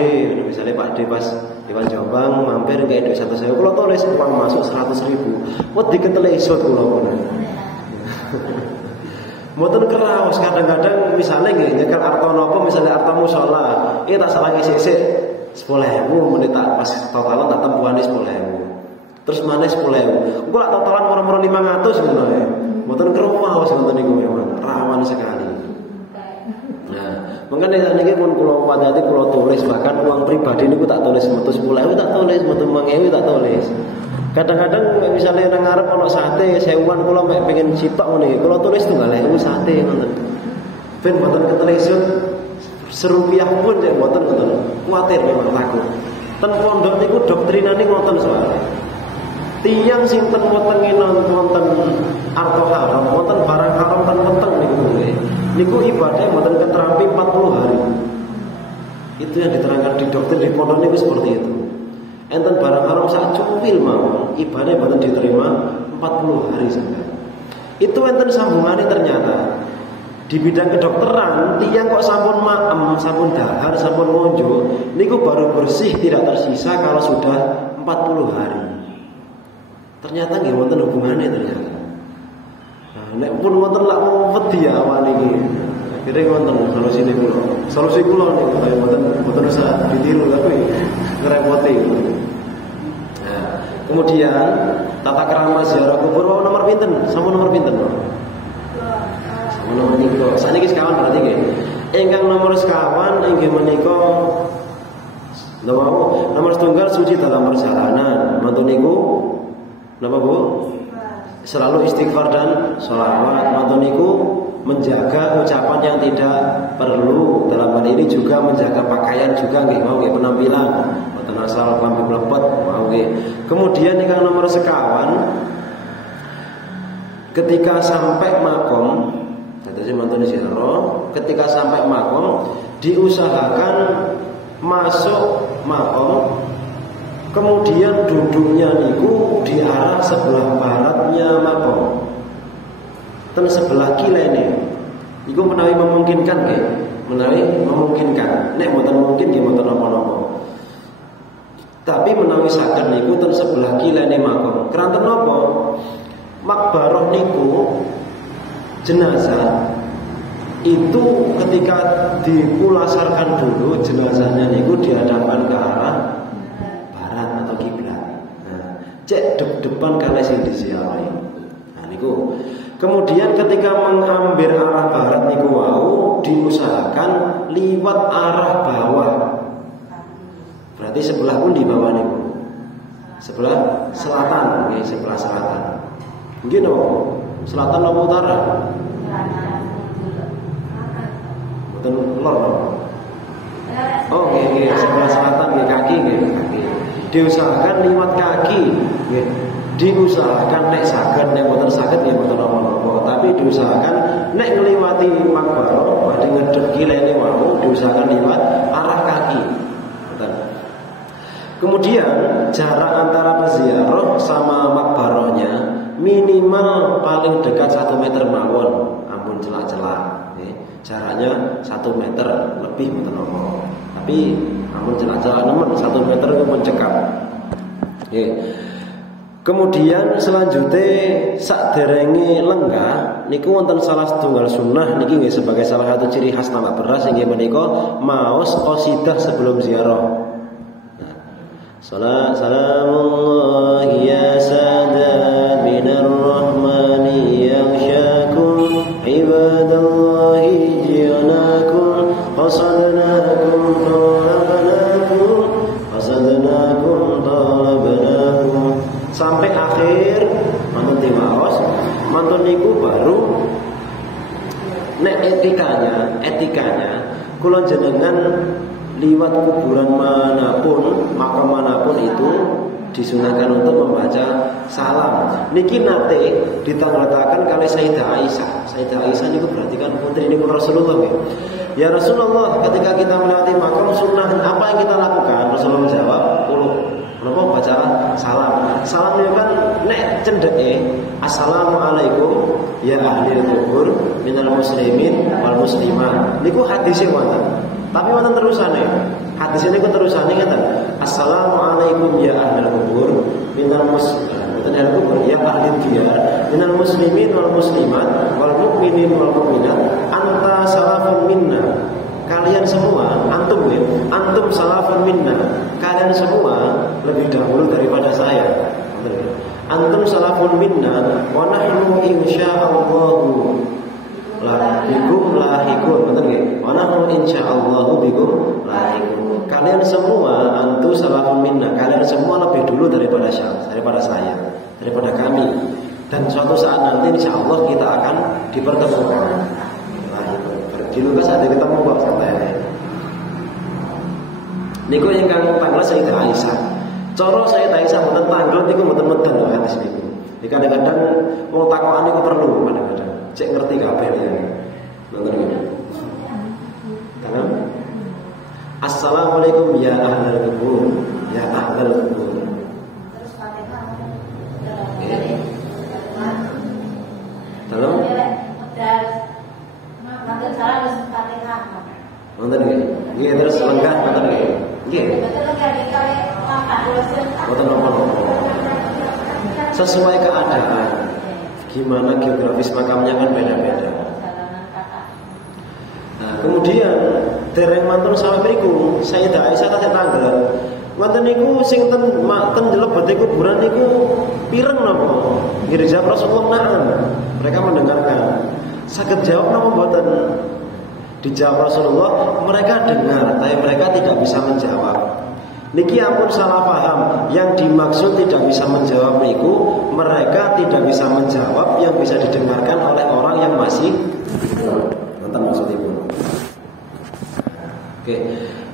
misalnya Pak D pas di Jombang mampir kayak 100.000 kula tulis uang masuk 100.000. Wedi ketelesut kula ngono. Mboten kraos kadang-kadang misalnya nggih nyekel arta napa misalnya arta musala, tak salah sik 10.000 menit tak pas totalan tak tempuane 10.000. Terus maneh 10.000. Engko lak totalan moro-moro 500 ngono ya. Mboten kraos ngoten niku memang rawan sekali. Nah, makanya niki pun kula padati kula tulis bahkan uang pribadi niku tak tulis metu 10.000 tak tulis, metu 5.000 tak tulis. Kadang-kadang misalnya nang ngarep ana sate 1000-an kula mek pengen sitok ngene kula tulis 2.000 sate ngoten. Ben mboten ketelesut serupiah pun nek mboten ngoten. Kuwatir memang takut. Ten pondok niku doktrinane ngoten soalnya. Tiyang sing ten wetenge wonten arta haram, wonten barang haram ten weteng niku. Niku ibadah mboten keterampi 40 hari. Itu yang diterangkan di doktrin di pondok niku seperti itu. Enten barang haram sak cuwil mau ibadah mboten diterima 40 hari sampai. Itu enten sambungane ternyata. Di bidang kedokteran, tiyang kok sampun maem, sampun dahar, sampun ngonjo, niku baru bersih tidak tersisa kalau sudah 40 hari. Ternyata nggih wonten hubungane ternyata. Nah, nek pun wonten lak wedi awan iki. Akhire wonten solusine kula. Solusi kula niku kaya mboten usah ditiru tapi ngerepoti. Nah, kemudian tata krama ziarah kubur nomor pinten? Sampun nomor pinten? Sampun nomor 3. Saniki sekawan berarti nggih. Ingkang nomor sekawan inggih menika Nomor setunggal suci dalam perjalanan. Mantun niku napa Bu? Selalu istighfar dan sholawat. Mantun niku menjaga ucapan yang tidak perlu. Dalam hal ini juga menjaga pakaian juga nggih, mau nggih penampilan. Mboten asal klambi mlepet, mau nggih. Kemudian ingkang nomor sekawan, ketika sampai makom, jadi mantun ziarah, ketika sampai makom diusahakan masuk makom, kemudian duduknya niku di arah sebelah baratnya makom, ten sebelah kilene. Iku menawi memungkinkan nggih, menawi memungkinkan. Nek mboten mungkin nggih mboten napa-napa. Tapi menawi saged niku ten sebelah kilene makom. Keranten napa? Makbaroh niku jenazah itu ketika dipulasarkan dulu jenazahnya niku dihadapkan ke arah barat atau kiblat. Nah, cek depan kali sing disiarahi. Nah niku. Kemudian ketika mengambil arah barat niku wau diusahakan liwat arah bawah. Berarti sebelah pun di bawah niku. Sebelah selatan, nggih, sebelah selatan. Nggih napa? Selatan napa utara? Mboten lor napa? Oh, nggih, sebelah selatan nggih, kaki nggih, kaki. Diusahakan liwat kaki, nggih. Diusahakan nek saged, nek mboten saged nggih mboten napa-napa, tapi diusahakan nek ngliwati makbaro badhe ngedhep kilene wau diusahakan liwat arah kaki. Kemudian jarak antara peziarah sama makbarohnya minimal paling dekat 1 meter mawon, ampun celak-celak. Jaraknya 1 meter lebih mboten napa. Tapi ampun celak-celak nemen 1 meter itu mencekap. Kemudian selanjutnya sakderenge lenggah niku wonten salah setunggal sunnah niki nggih sebagai salah satu ciri khas tambak beras inggih menika maos qasidah sebelum ziarah. Salamullahi ya sadat minar rahmani yaghshakum ibadallahi jiyanakum qasadnakum talabnakum sampai akhir mantun timaos mantun niku baru nek etikanya kula jenengan liwat kuburan manapun, makam manapun itu disunahkan untuk membaca salam. Niki nate ditanggletaken kali Sayyidah Aisyah. Sayyidah Aisyah niku berarti kan putri niku Rasulullah nggih. Ya Rasulullah, ketika kita melewati makam sunnah apa yang kita lakukan? Rasulullah menjawab, "Napa baca salam." Salam itu kan nek cendeke assalamualaikum ya ahli kubur minal muslimin wal muslimat. Niku hadise wonten. Tapi wonten terusane. Hadis ini ku terusane ngeten. Assalamualaikum ya ahlal kubur minal muslimin ya ahli diyar minal muslimin wal muslimat wal mukminin wal mukminat anta salafun minna. Kalian semua antum salafun minna. Kalian semua lebih dahulu daripada saya. Antum salafun minna wa nahnu insyaallah bikum lahikun, betul nggih? Wa nahnu insyaallah bikum lahikun. Kalian semua antu salafun minna. Kalian semua lebih dulu daripada saya, daripada kami. Dan suatu saat nanti insyaallah kita akan dipertemukan. Di Lukas ada ketemu kok santai. Niku ingkang tanggal Sayyidah Aisyah. Cara Sayyidah Aisyah mboten tanggal niku mboten-mboten lho hadis niku. Kadang-kadang wong takokan niku perlu kadang-kadang. Cek ngerti kabeh ya. Nonton iki. Tangan. Assalamualaikum ya ahlal kubur. Ya ahlal kubur. Terus Fatihah. Dalam Nonton salah terus Fatihah. Nonton iki. Nggih terus lengkap nonton iki. Nggih. Nonton apa? Sesuai keadaan. Gimana geografis makamnya kan beda-beda. Nah, kemudian dereng mantun sampe mriku Sayyidah Aisyah tasih tanggal. Wonten niku sing ten lebete kuburan niku pireng napa? Nggih dijawab Rasulullah na'am. Mereka mendengarkan. Saged jawab napa mboten? Dijawab Rasulullah, mereka dengar, tapi mereka tidak bisa menjawab. Niki ampun salah paham. Yang dimaksud tidak bisa menjawab niku, mereka tidak bisa menjawab yang bisa didengarkan oleh orang yang masih nonton maksudnya pun. Oke,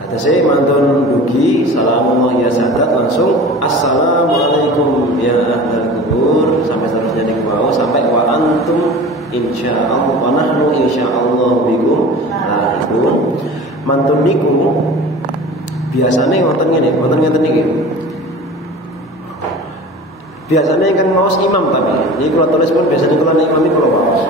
ada saya mantun dugi, salamualaikum ya sadat, langsung assalamualaikum ya ahlal kubur sampai seterusnya niku mau sampai wa antum insyaallah wa nahnu insyaallah bikum lahiqun. Mantun niku biasanya ngoten ngeten iki. Biasanya kan maos imam tapi ini kalau tulis pun biasanya kalau imam iki kalau maos.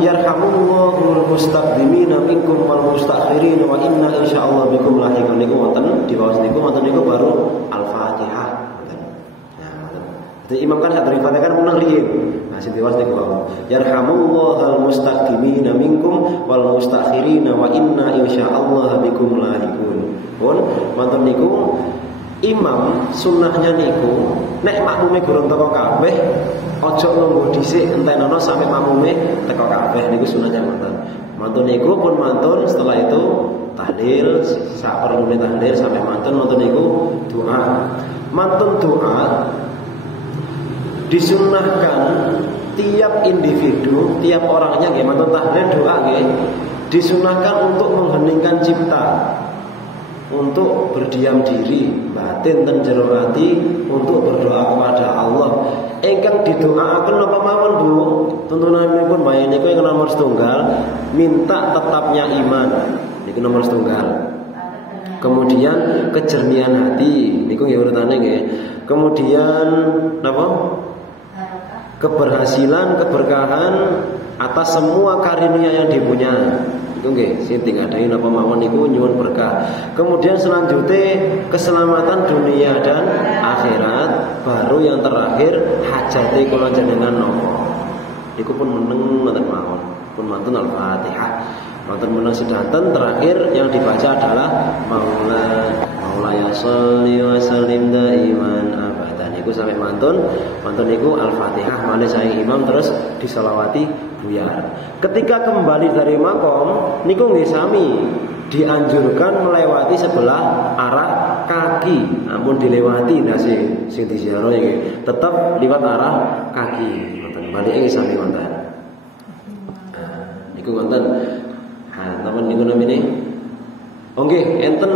Yarhamullahu mustaqdimina minkum wal mustakhirin wa inna insyaallah bikum lahiqun niku wonten di bawah niku wonten niku baru Al-Fatihah. Jadi imam kan hadri Fatihah kan menang riye. Nah sing diwaos niku wae. Yarhamullahu mustaqdimina minkum wal mustakhirin wa inna insyaallah bikum lahiqun. Pun wonten niku imam sunnahnya niku nek makmume gurung teko kabeh aja nunggu dhisik entenono sampai makmume teko kabeh niku sunahnya ngoten. Mantun niku pun mantun setelah itu tahlil sak perlune tahlil sampai mantun niku doa. Mantun doa disunnahkan tiap individu, tiap orangnya nggih mantun tahlil doa nggih disunnahkan untuk mengheningkan cipta, untuk berdiam diri, batin dan jero ati untuk berdoa kepada Allah. Engkang didoakan napa mawon Bu? Tuntunanipun bae niku yang nomor setunggal, minta tetapnya iman. Niku nomor setunggal. Kemudian kejernihan hati, niku nggih urutane nggih. Kemudian napa? Keberhasilan, keberkahan atas semua karunia yang dipunya. Itu nggih, sing tinggadahi napa mawon niku nyuwun berkah. Kemudian selanjutnya keselamatan dunia dan akhirat, baru yang terakhir hajate kula jenengan napa. Niku pun meneng ngoten mawon. Pun mantun Al-Fatihah. Mantun meneng sedanten terakhir yang dibaca adalah Maula ya sholli wa sallim daiman abadan. Niku sampai mantun niku Al-Fatihah malih saking imam terus diselawati buyar. Ketika kembali dari makom niku nggih sami dianjurkan melewati sebelah arah kaki. Ampun dilewati nasi sing diziarah iki tetap liwat arah kaki. Ngoten balik nggih sami wonten. Niku wonten. Napa niku namine? Oh nggih, enten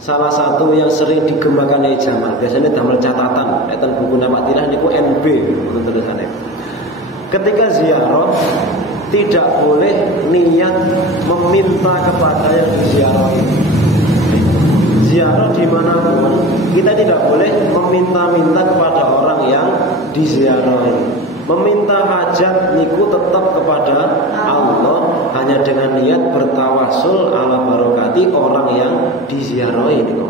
salah satu yang sering digemakan oleh jamaah. Biasanya damel catatan, enten buku Pak Tirah niku NB ngoten tulisannya. Ketika ziarah tidak boleh niat meminta kepada yang diziarahi. Ziarah dimanapun kita tidak boleh meminta-minta kepada orang yang diziarahi. Meminta hajat niku tetap kepada Allah hanya dengan niat bertawasul ala barokati orang yang diziarahi niku.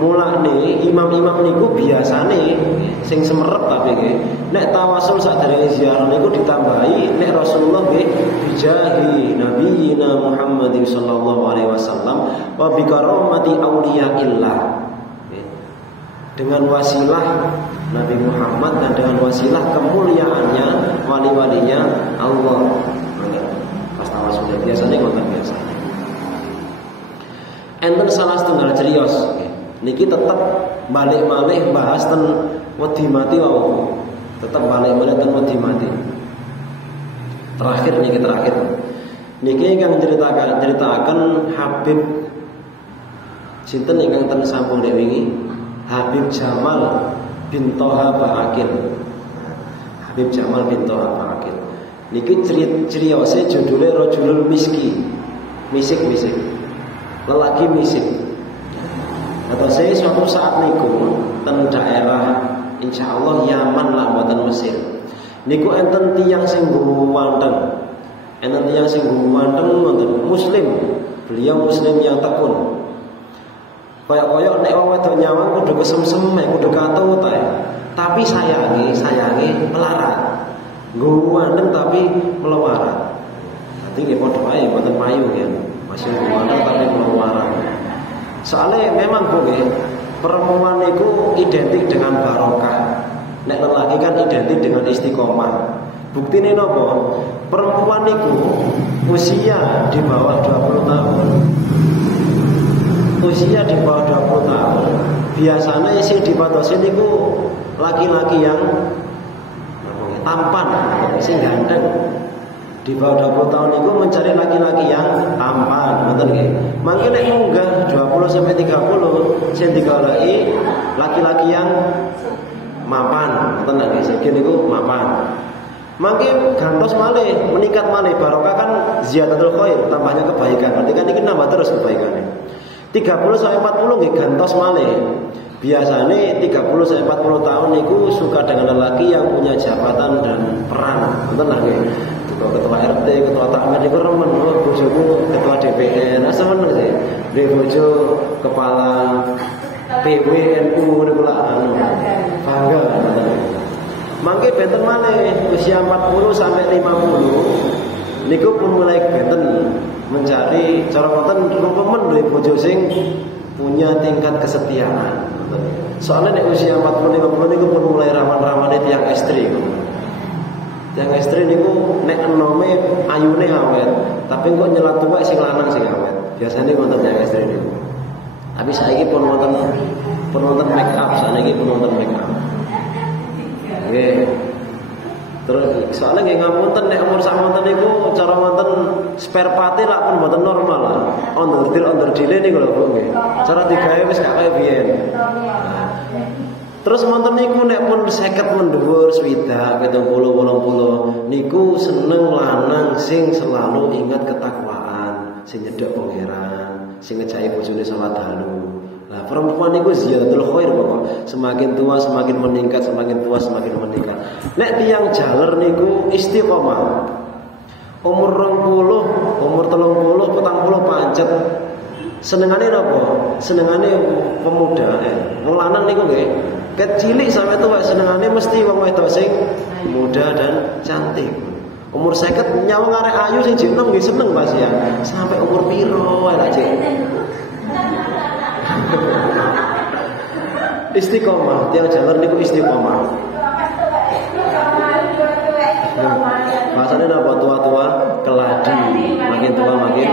Mulane imam-imam niku biasane sing semerep tapi nggih nek tawasul sakderenge ziarah niku ditambahi nek Rasulullah nggih bijahi nabiyina Muhammadin sallallahu alaihi wasallam wa bi karamati auliyaillah. Dengan wasilah Nabi Muhammad dan dengan wasilah kemuliaannya wali-walinya Allah. Pas tawasul biasanya ngoten biasa. Enten salah setunggal cerios niki tetap balik-balik bahas ten wedi mati wau. Tetap balik-balik ten wedi mati. Terakhir niki ingkang ceritakan Habib sinten ingkang ten sampung dek wingi Habib Jamal bin Toha Ba'akil. Habib Jamal bin Toha Ba'akil niki ciriose judulnya Rajulul Miski. Misik lelaki misik. Atau saya suatu saat niku ten daerah insyaallah Yaman lah mboten Mesir. Niku enten tiyang sing nggowo wanteng. Enten tiyang sing nggowo wanteng wonten muslim. Beliau muslim yang tekun. Kaya-kaya nek wong wedok nyawang kudu kesemsem, kudu katut ae. Tapi sayangi melarat. Nggowo wanteng tapi melawarat. Dadi nggih padha wae mboten payu ya. Masih nggowo wanteng tapi melawarat. Soalnya memang boleh perempuan itu identik dengan barokah. Nek lelaki kan identik dengan istiqomah. Bukti ini nopo? Perempuan itu usia di bawah 20 tahun usia di bawah 20 tahun biasanya sing dipatosin itu laki-laki yang tampan, sing ganteng. Di bawah 20 tahun itu mencari laki-laki yang tampan, betul nggih? Mangke nek munggah 20 sampai 30 sing digoleki laki-laki yang mapan, betul nggih? Sing niku mapan. Mangke gantos malih, meningkat malih, barokah kan ziyadatul khair, tambahnya kebaikan. Berarti kan iki nambah terus kebaikannya. 30 sampai 40 nggih gantos malih. Biasanya 30 sampai 40 tahun niku suka dengan lelaki yang punya jabatan dan peran. Betul nggih? Ketua RT, ketua takmir itu remen, bojoku ketua DPR, nah seneng sih. Dia bojo kepala PWNU niku lah bangga. Mangke benten maneh usia 40 sampai 50 niku pun mulai benten mencari cara wonten remen duwe bojo sing punya tingkat kesetiaan. Soalnya nek usia 40 50 niku pun mulai rawan-rawane tiyang estri. Yang istri niku nek enome ayune awet, tapi kok nyelat tuwek sing lanang sing awet. Biasane wonten yang istri niku. Tapi saiki pun wonten make up, saiki pun wonten make up. Nggih. Terus soalnya nggih ngapunten nek umur samonten niku cara wonten spare part lak pun mboten normal lah. Onderdil niku lho Bu nggih. Cara digawe wis gak kaya biyen. Terus wonten niku nek pun 50 mendhuwur swidak 70 80 niku seneng lanang sing selalu ingat ketakwaan, sing nyedhek pangeran, sing ngejaki bojone salat dalu. Nah, perempuan niku ziyadatul khair pokok. Semakin tua semakin meningkat, semakin tua semakin meningkat. Nek tiyang jaler niku istiqomah. Umur 20, umur 30, 40 pancet. Senengane napa? Senengane pemuda. Wong lanang niku nggih kecilik sampai tua senengane mesti wong wedok sing muda dan cantik. Umur 50 nyawang arek ayu sing jek enom nggih seneng Mas ya. Sampai umur piro elek jek. Istiqomah, tiang jalan niku istiqomah. Bahasane napa tua-tua keladi, makin tua makin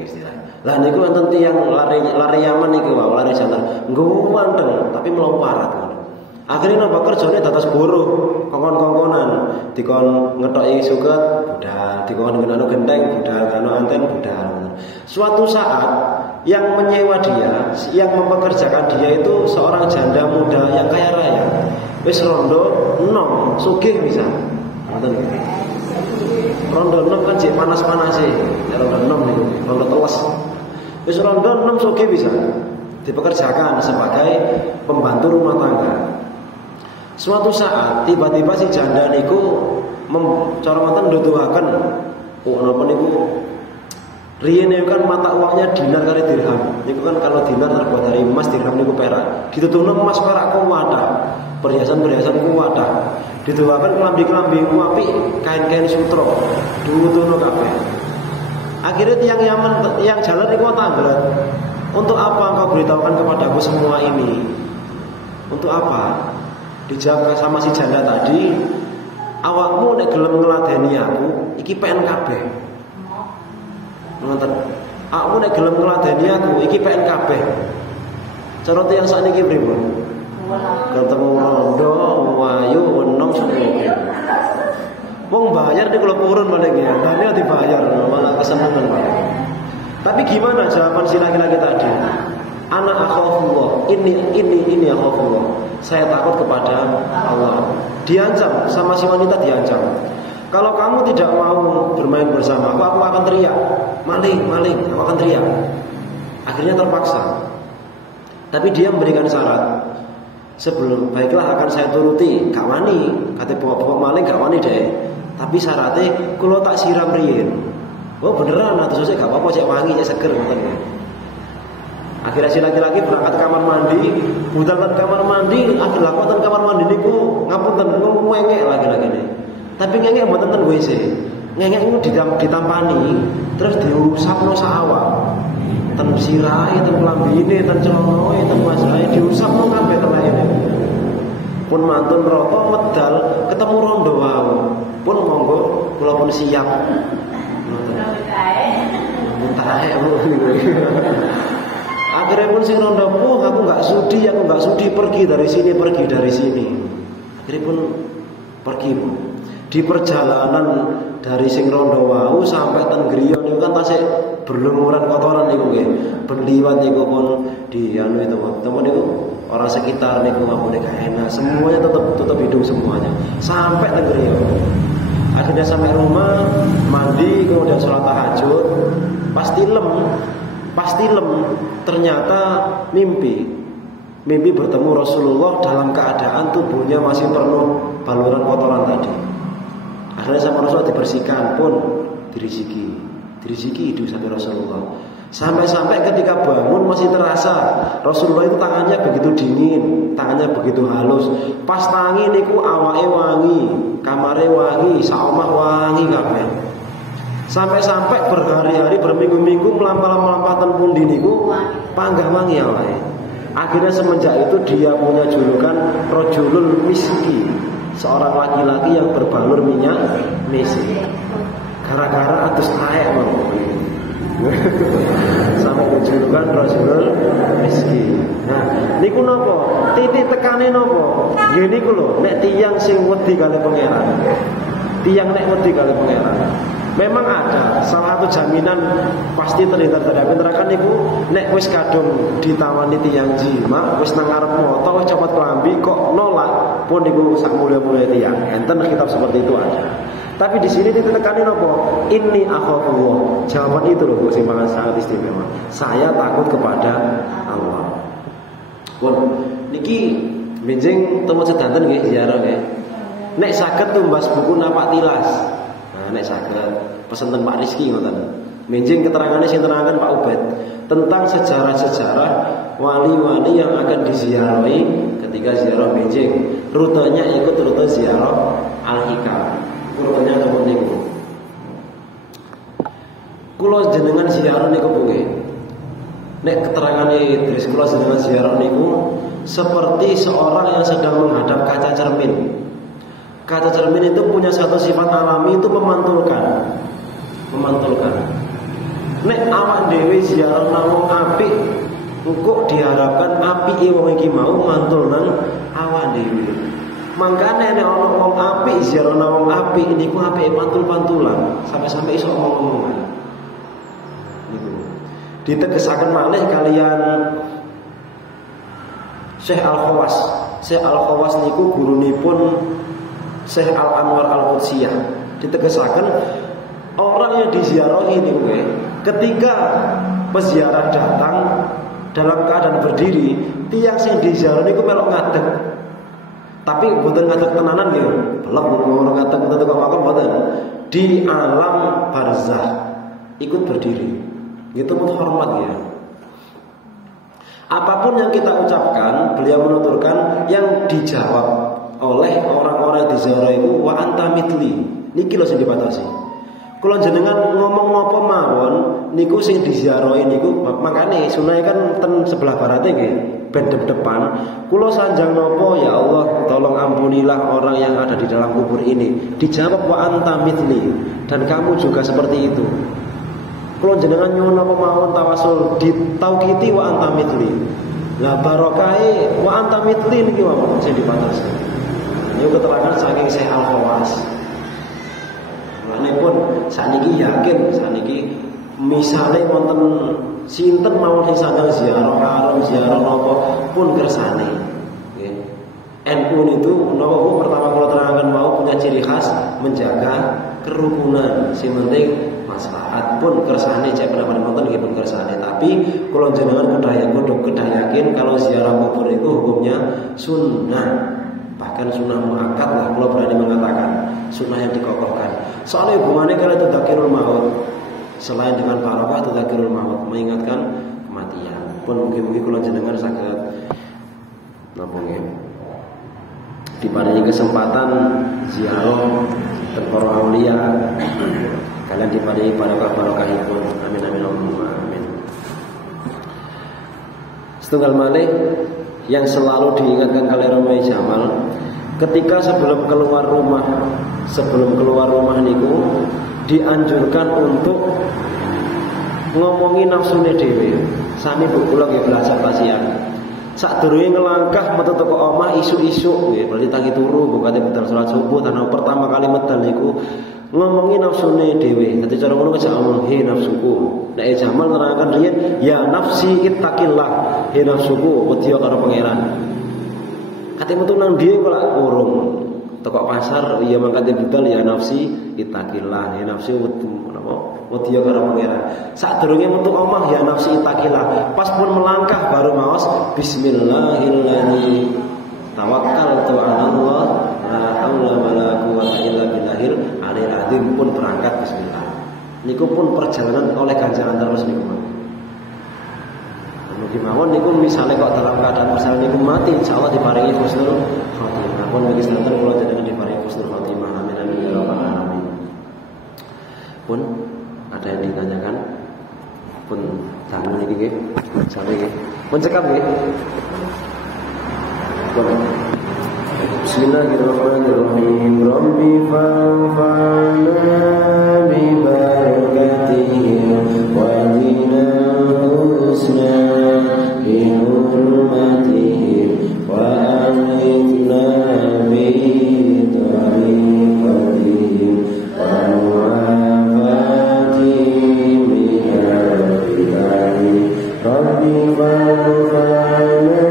istilah. Lah niku wonten tiyang lari Yaman niku wae, lari jalan. Nggo manteng tapi mlomparat. Akhirnya napa kerjane dados buruh, kongkon-kongkonan, dikon ngetoki suket, budal, dikon ngeno genteng, budal, ngeno anten, budal. Suatu saat yang menyewa dia, yang mempekerjakan dia itu seorang janda muda yang kaya raya. Wis rondo enom, sugih bisa. Ngoten. Rondo enom kan jek panas-panase. Rondo enom niku, rondo teles. Wis rondo enom sugih bisa. Dipekerjakan sebagai pembantu rumah tangga. Suatu saat tiba-tiba si janda niku cara ngoten nduduhaken napa niku riyen kan mata uangnya dinar kali dirham. Niku kan kalau dinar terbuat dari emas, dirham niku perak. Ditutupno emas perak kuwata. Perhiasan-perhiasan kuwata. Dituwaken klambi-klambi apik, kain-kain sutra. Diutuhno kabeh. Akhirnya tiang Yaman, tiang jalan niku tanglet. Untuk apa engkau beritahukan kepadaku semua ini? Untuk apa? Dijawab sama si janda tadi, awakmu nek gelem ngladeni aku, iki PN kabeh. Ngoten. Awakmu nek gelem ngladeni aku, iki PN kabeh. Cara tiyang sakniki pripun? Ketemu rondo, wayu, enom suku. Wong bayar niku lho purun paling ya. Dane dibayar, malah kesenengan Pak. Tapi gimana jawaban si laki-laki tadi? Ana akhafullah, ini akhafullah. Saya takut kepada Allah. Diancam sama si wanita, diancam. Kalau kamu tidak mau bermain bersama aku akan teriak. Maling, aku akan teriak. Akhirnya terpaksa. Tapi dia memberikan syarat. Sebelum baiklah akan saya turuti. Gak wani, kata pokok maling gak wani deh. Tapi syaratnya kalau tak siram riyen. Oh beneran, atau saya gak apa-apa, cek wangi, cek seger katanya. Akhirnya si laki-laki berangkat kamar mandi, budal kamar mandi, akhir lakukan kamar mandi niku ngapunten ngengek laki-laki ini. Tapi ngengek mboten ten WC. Ngengek niku ditampani, terus diusapno sak awak. Ten sirahe, ten klambine, ten celonoe, ten wasahe diusapno kabeh telene. Pun mantun rata medal ketemu rondo wau. Pun monggo kula pun siap. Ngoten. Muntah Akhirnya pun sing rondo aku nggak sudi pergi dari sini. Akhirnya pun pergi. Di perjalanan dari sing rondo wau sampai ten griya niku kan tasik berlumuran kotoran niku nggih. Ben liwat niku pun di anu itu teman niku orang sekitar niku ngomongnya gak enak. Semuanya tutup hidung semuanya. Sampai ten griya. Akhirnya sampai rumah, mandi, kemudian sholat tahajud. Pasti lem, ternyata mimpi bertemu Rasulullah dalam keadaan tubuhnya masih penuh baluran kotoran tadi. Akhirnya sama Rasulullah dibersihkan pun diriziki itu sampai Rasulullah. Sampai ketika bangun masih terasa Rasulullah itu tangannya begitu dingin, tangannya begitu halus. Pas tangi niku awake wangi, kamare wangi, saomah wangi kabeh. Sampai berhari-hari, berminggu-minggu melampah-lampahan pundi niku panggah wangi awake. Akhirnya semenjak itu dia punya julukan Rajulul Miski, seorang laki-laki yang berbalur minyak misk. Gara-gara atus aek sampai berjulukan Rajulul Miski. Nah, niku nopo? Titik tekane nopo? Nggih niku lho, nek tiyang sing wedi kali pangeran. Memang ada salah satu jaminan pasti terhindar dari api neraka niku nek wis kadung ditawani tiyang jima, wis nang ngarep moto wis copot klambi kok nolak pun niku sak mulia-mulia tiyang. Enten kitab seperti itu ada. Tapi di sini ditekani nopo? Inni akhafullah. Jawaban itu loh sing sangat istimewa. Saya takut kepada Allah. Pun niki benjing temu sedanten nggih ziarah nggih. Nek saged tumbas buku Napak Tilas. Nah, nek saged pesen ten Pak Rizki ngoten. Benjing keterangannya sing terangaken Pak Ubed tentang sejarah-sejarah wali-wali yang akan diziarahi ketika ziarah benjing. Rutenya ikut rute ziarah Al-Hikam. Rutenya temen niku. Kula jenengan ziarah niku nggih. Nek keterangane Idris kula jenengan ziarah niku seperti seorang yang sedang menghadap kaca cermin. Kaca cermin itu punya satu sifat alami, itu memantulkan. Nek awak dhewe ziarah nang wong apik, kok diharapkan apike wong iki mau mantul nang awak dhewe. Mangkane nek ana wong apik ziarah nang wong apik niku apike pantul-pantulan, sampai-sampai iso ngomong-ngomongan. Niku. Ditegesaken malih kalian Syekh Al-Khawas. Syekh Al-Khawas niku gurunipun Syekh Al-Anwar Al-Qudsiyah. Ditegesaken orang yang diziarahi niku ketika peziarah datang dalam keadaan berdiri, tiyang sing diziarah niku melok ngadeg. Tapi mboten ngadeg tenanan nggih. Belum ora ngadeg tetu kok mboten. Di alam barzah ikut berdiri. Itu menghormat ya. Apapun yang kita ucapkan, beliau menuturkan yang dijawab oleh orang-orang di ziarah itu wa anta mitli. Niki lho sing dibatasi. Kula jenengan ngomong napa mawon niku sing diziarahi niku makane sunah kan ten sebelah barat nggih ben depan. Kula sanjang napa ya Allah tolong ampunilah orang yang ada di dalam kubur ini. Dijawab wa anta mitli dan kamu juga seperti itu. Kula jenengan nyuwun napa mawon tawasul ditaukiti wa anta mitli. Lah barokahe wa anta mitli niki mawon sing dibatasi. Niku keterangan saking Syekh Al-Khawas. Mane pun saniki yakin saniki misale wonten sinten mawon sing saged ziarah haram ziarah napa pun kersane. Nggih. NU itu napa pertama kula terangkan mau punya ciri khas menjaga kerukunan. Sing penting maslahat pun kersane cek pendapat wonten nggih pun kersane. Tapi kula jenengan kedah yakin kalau ziarah kubur itu hukumnya sunnah. Bahkan sunnah muakkad lah kalau berani mengatakan sunnah yang dikokohkan. Soalnya hubungannya kalau tadzakirul maut selain dengan barokah tadzakirul maut mengingatkan kematian. Pun mungkin kalau jenengan saged napa nggih diparingi kesempatan ziarah ten para aulia kalian diparingi barokah-barokahipun. Amin amin Allahumma amin. Setunggal malih yang selalu diingatkan oleh Romai Jamal ketika sebelum keluar rumah niku dianjurkan untuk ngomongi nafsune dhewe. Sami bu kula nggih belajar pasian. Sadurunge ngelangkah metu teko omah isu-isu nggih, berarti tangi turu bukate budal salat subuh tanah pertama kali medal niku ngomongi nafsune dhewe. Dadi cara ngono kejak ngomong he nafsuku. Nek Jamal nerangkan riyen ya nafsi ittaqillah. He nafsuku wedi karo pangeran. Kate metu nang ndiye kok lak urung teko pasar ya mangkate budal ya nafsi ittaqillah. Ya nafsi wedi karo pangeran. Sadurunge metu omah ya nafsi ittaqillah. Pas pun melangkah baru maos bismillahirrahmanirrahim. Tawakkaltu 'ala Allah la haula wala quwwata illa billahil aliyil azim. Pun berangkat bismillah. Niku pun perjalanan oleh ganjaran terus niku. Mugi mawon niku misale kok dalam keadaan perjalanan niku mati insyaallah diparingi husnul khotimah. Pun bagi sedanten kula jenengan diparingi husnul khotimah. Amin amin ya rabbal alamin. Pun ada yang ditanyakan? Pun dangu niki nggih. Sampai nggih. Pun cekap nggih. Bismillahirrahmanirrahim. Rabbi fa'fa'na bi barakatihi wa dina husna bi hurmatihi wa amithna bi tariqatihi wa mu'afatihim min al-fitani. Rabbi fa'fa'na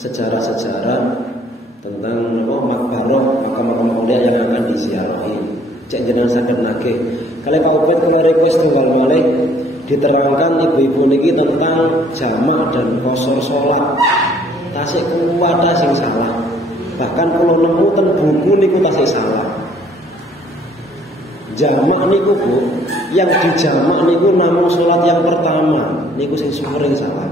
sejarah-sejarah tentang makbaroh makam-makam aulia yang akan disiarahi. Cek jenengan saged nagih. Kali Pak Ubed kula request tunggal malih diterangkan ibu-ibu niki tentang jamak dan qasar salat. Tasik kuwata sing salah. Bahkan kula nemu ten buku niku tasik salah. Jamak niku Bu, yang dijamak niku namung salat yang pertama, niku sing sering salah.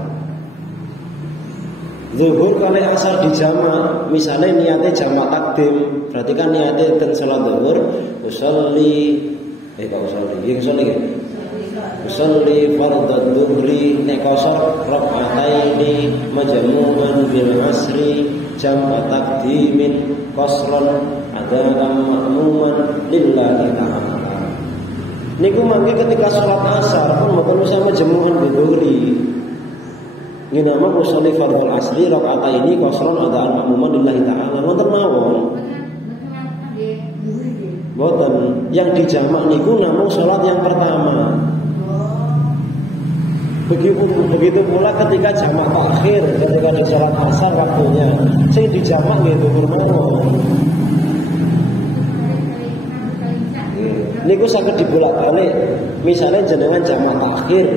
Zuhur kali asar dijamak, misalnya niatnya jamak takdim, berarti kan niatnya ten salat zuhur, usolli, usolli fardhu dhuhri, nek qasar rak'ataini majmu'an bil asri, jamak takdimin qasran adakan ma'muman lillahi ta'ala. Niku mangke ketika salat asar pun mboten usah majmu'an bil dhuhri. Ini nama usolli fardhu asri rak'ataini qasran adakan ma'muman lillahi ta'ala. Wonten mawon. Boten, yang dijamak niku namung salat yang pertama. Begitu pula ketika jamak takhir, ketika ada salat asar waktunya, sing dijamak nggih dhuhur mawon. Niku saged dibolak-balik. Misalnya jenengan jamak takhir,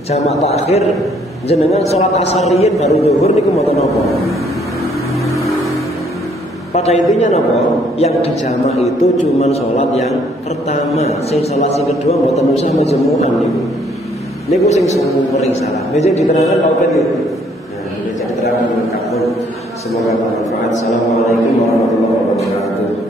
jamak takhir jenengan salat asar riyin baru dhuhur niku mboten napa. Pada intinya napa? Yang dijamak itu cuma sholat yang pertama. Sing sholat sing kedua mboten usah majmu'an niku. Niku sing sering salah. Bisa diterangkan Pak Ubed gitu. Nah, bisa diterangkan lengkap. Semoga bermanfaat. Assalamualaikum warahmatullahi wabarakatuh.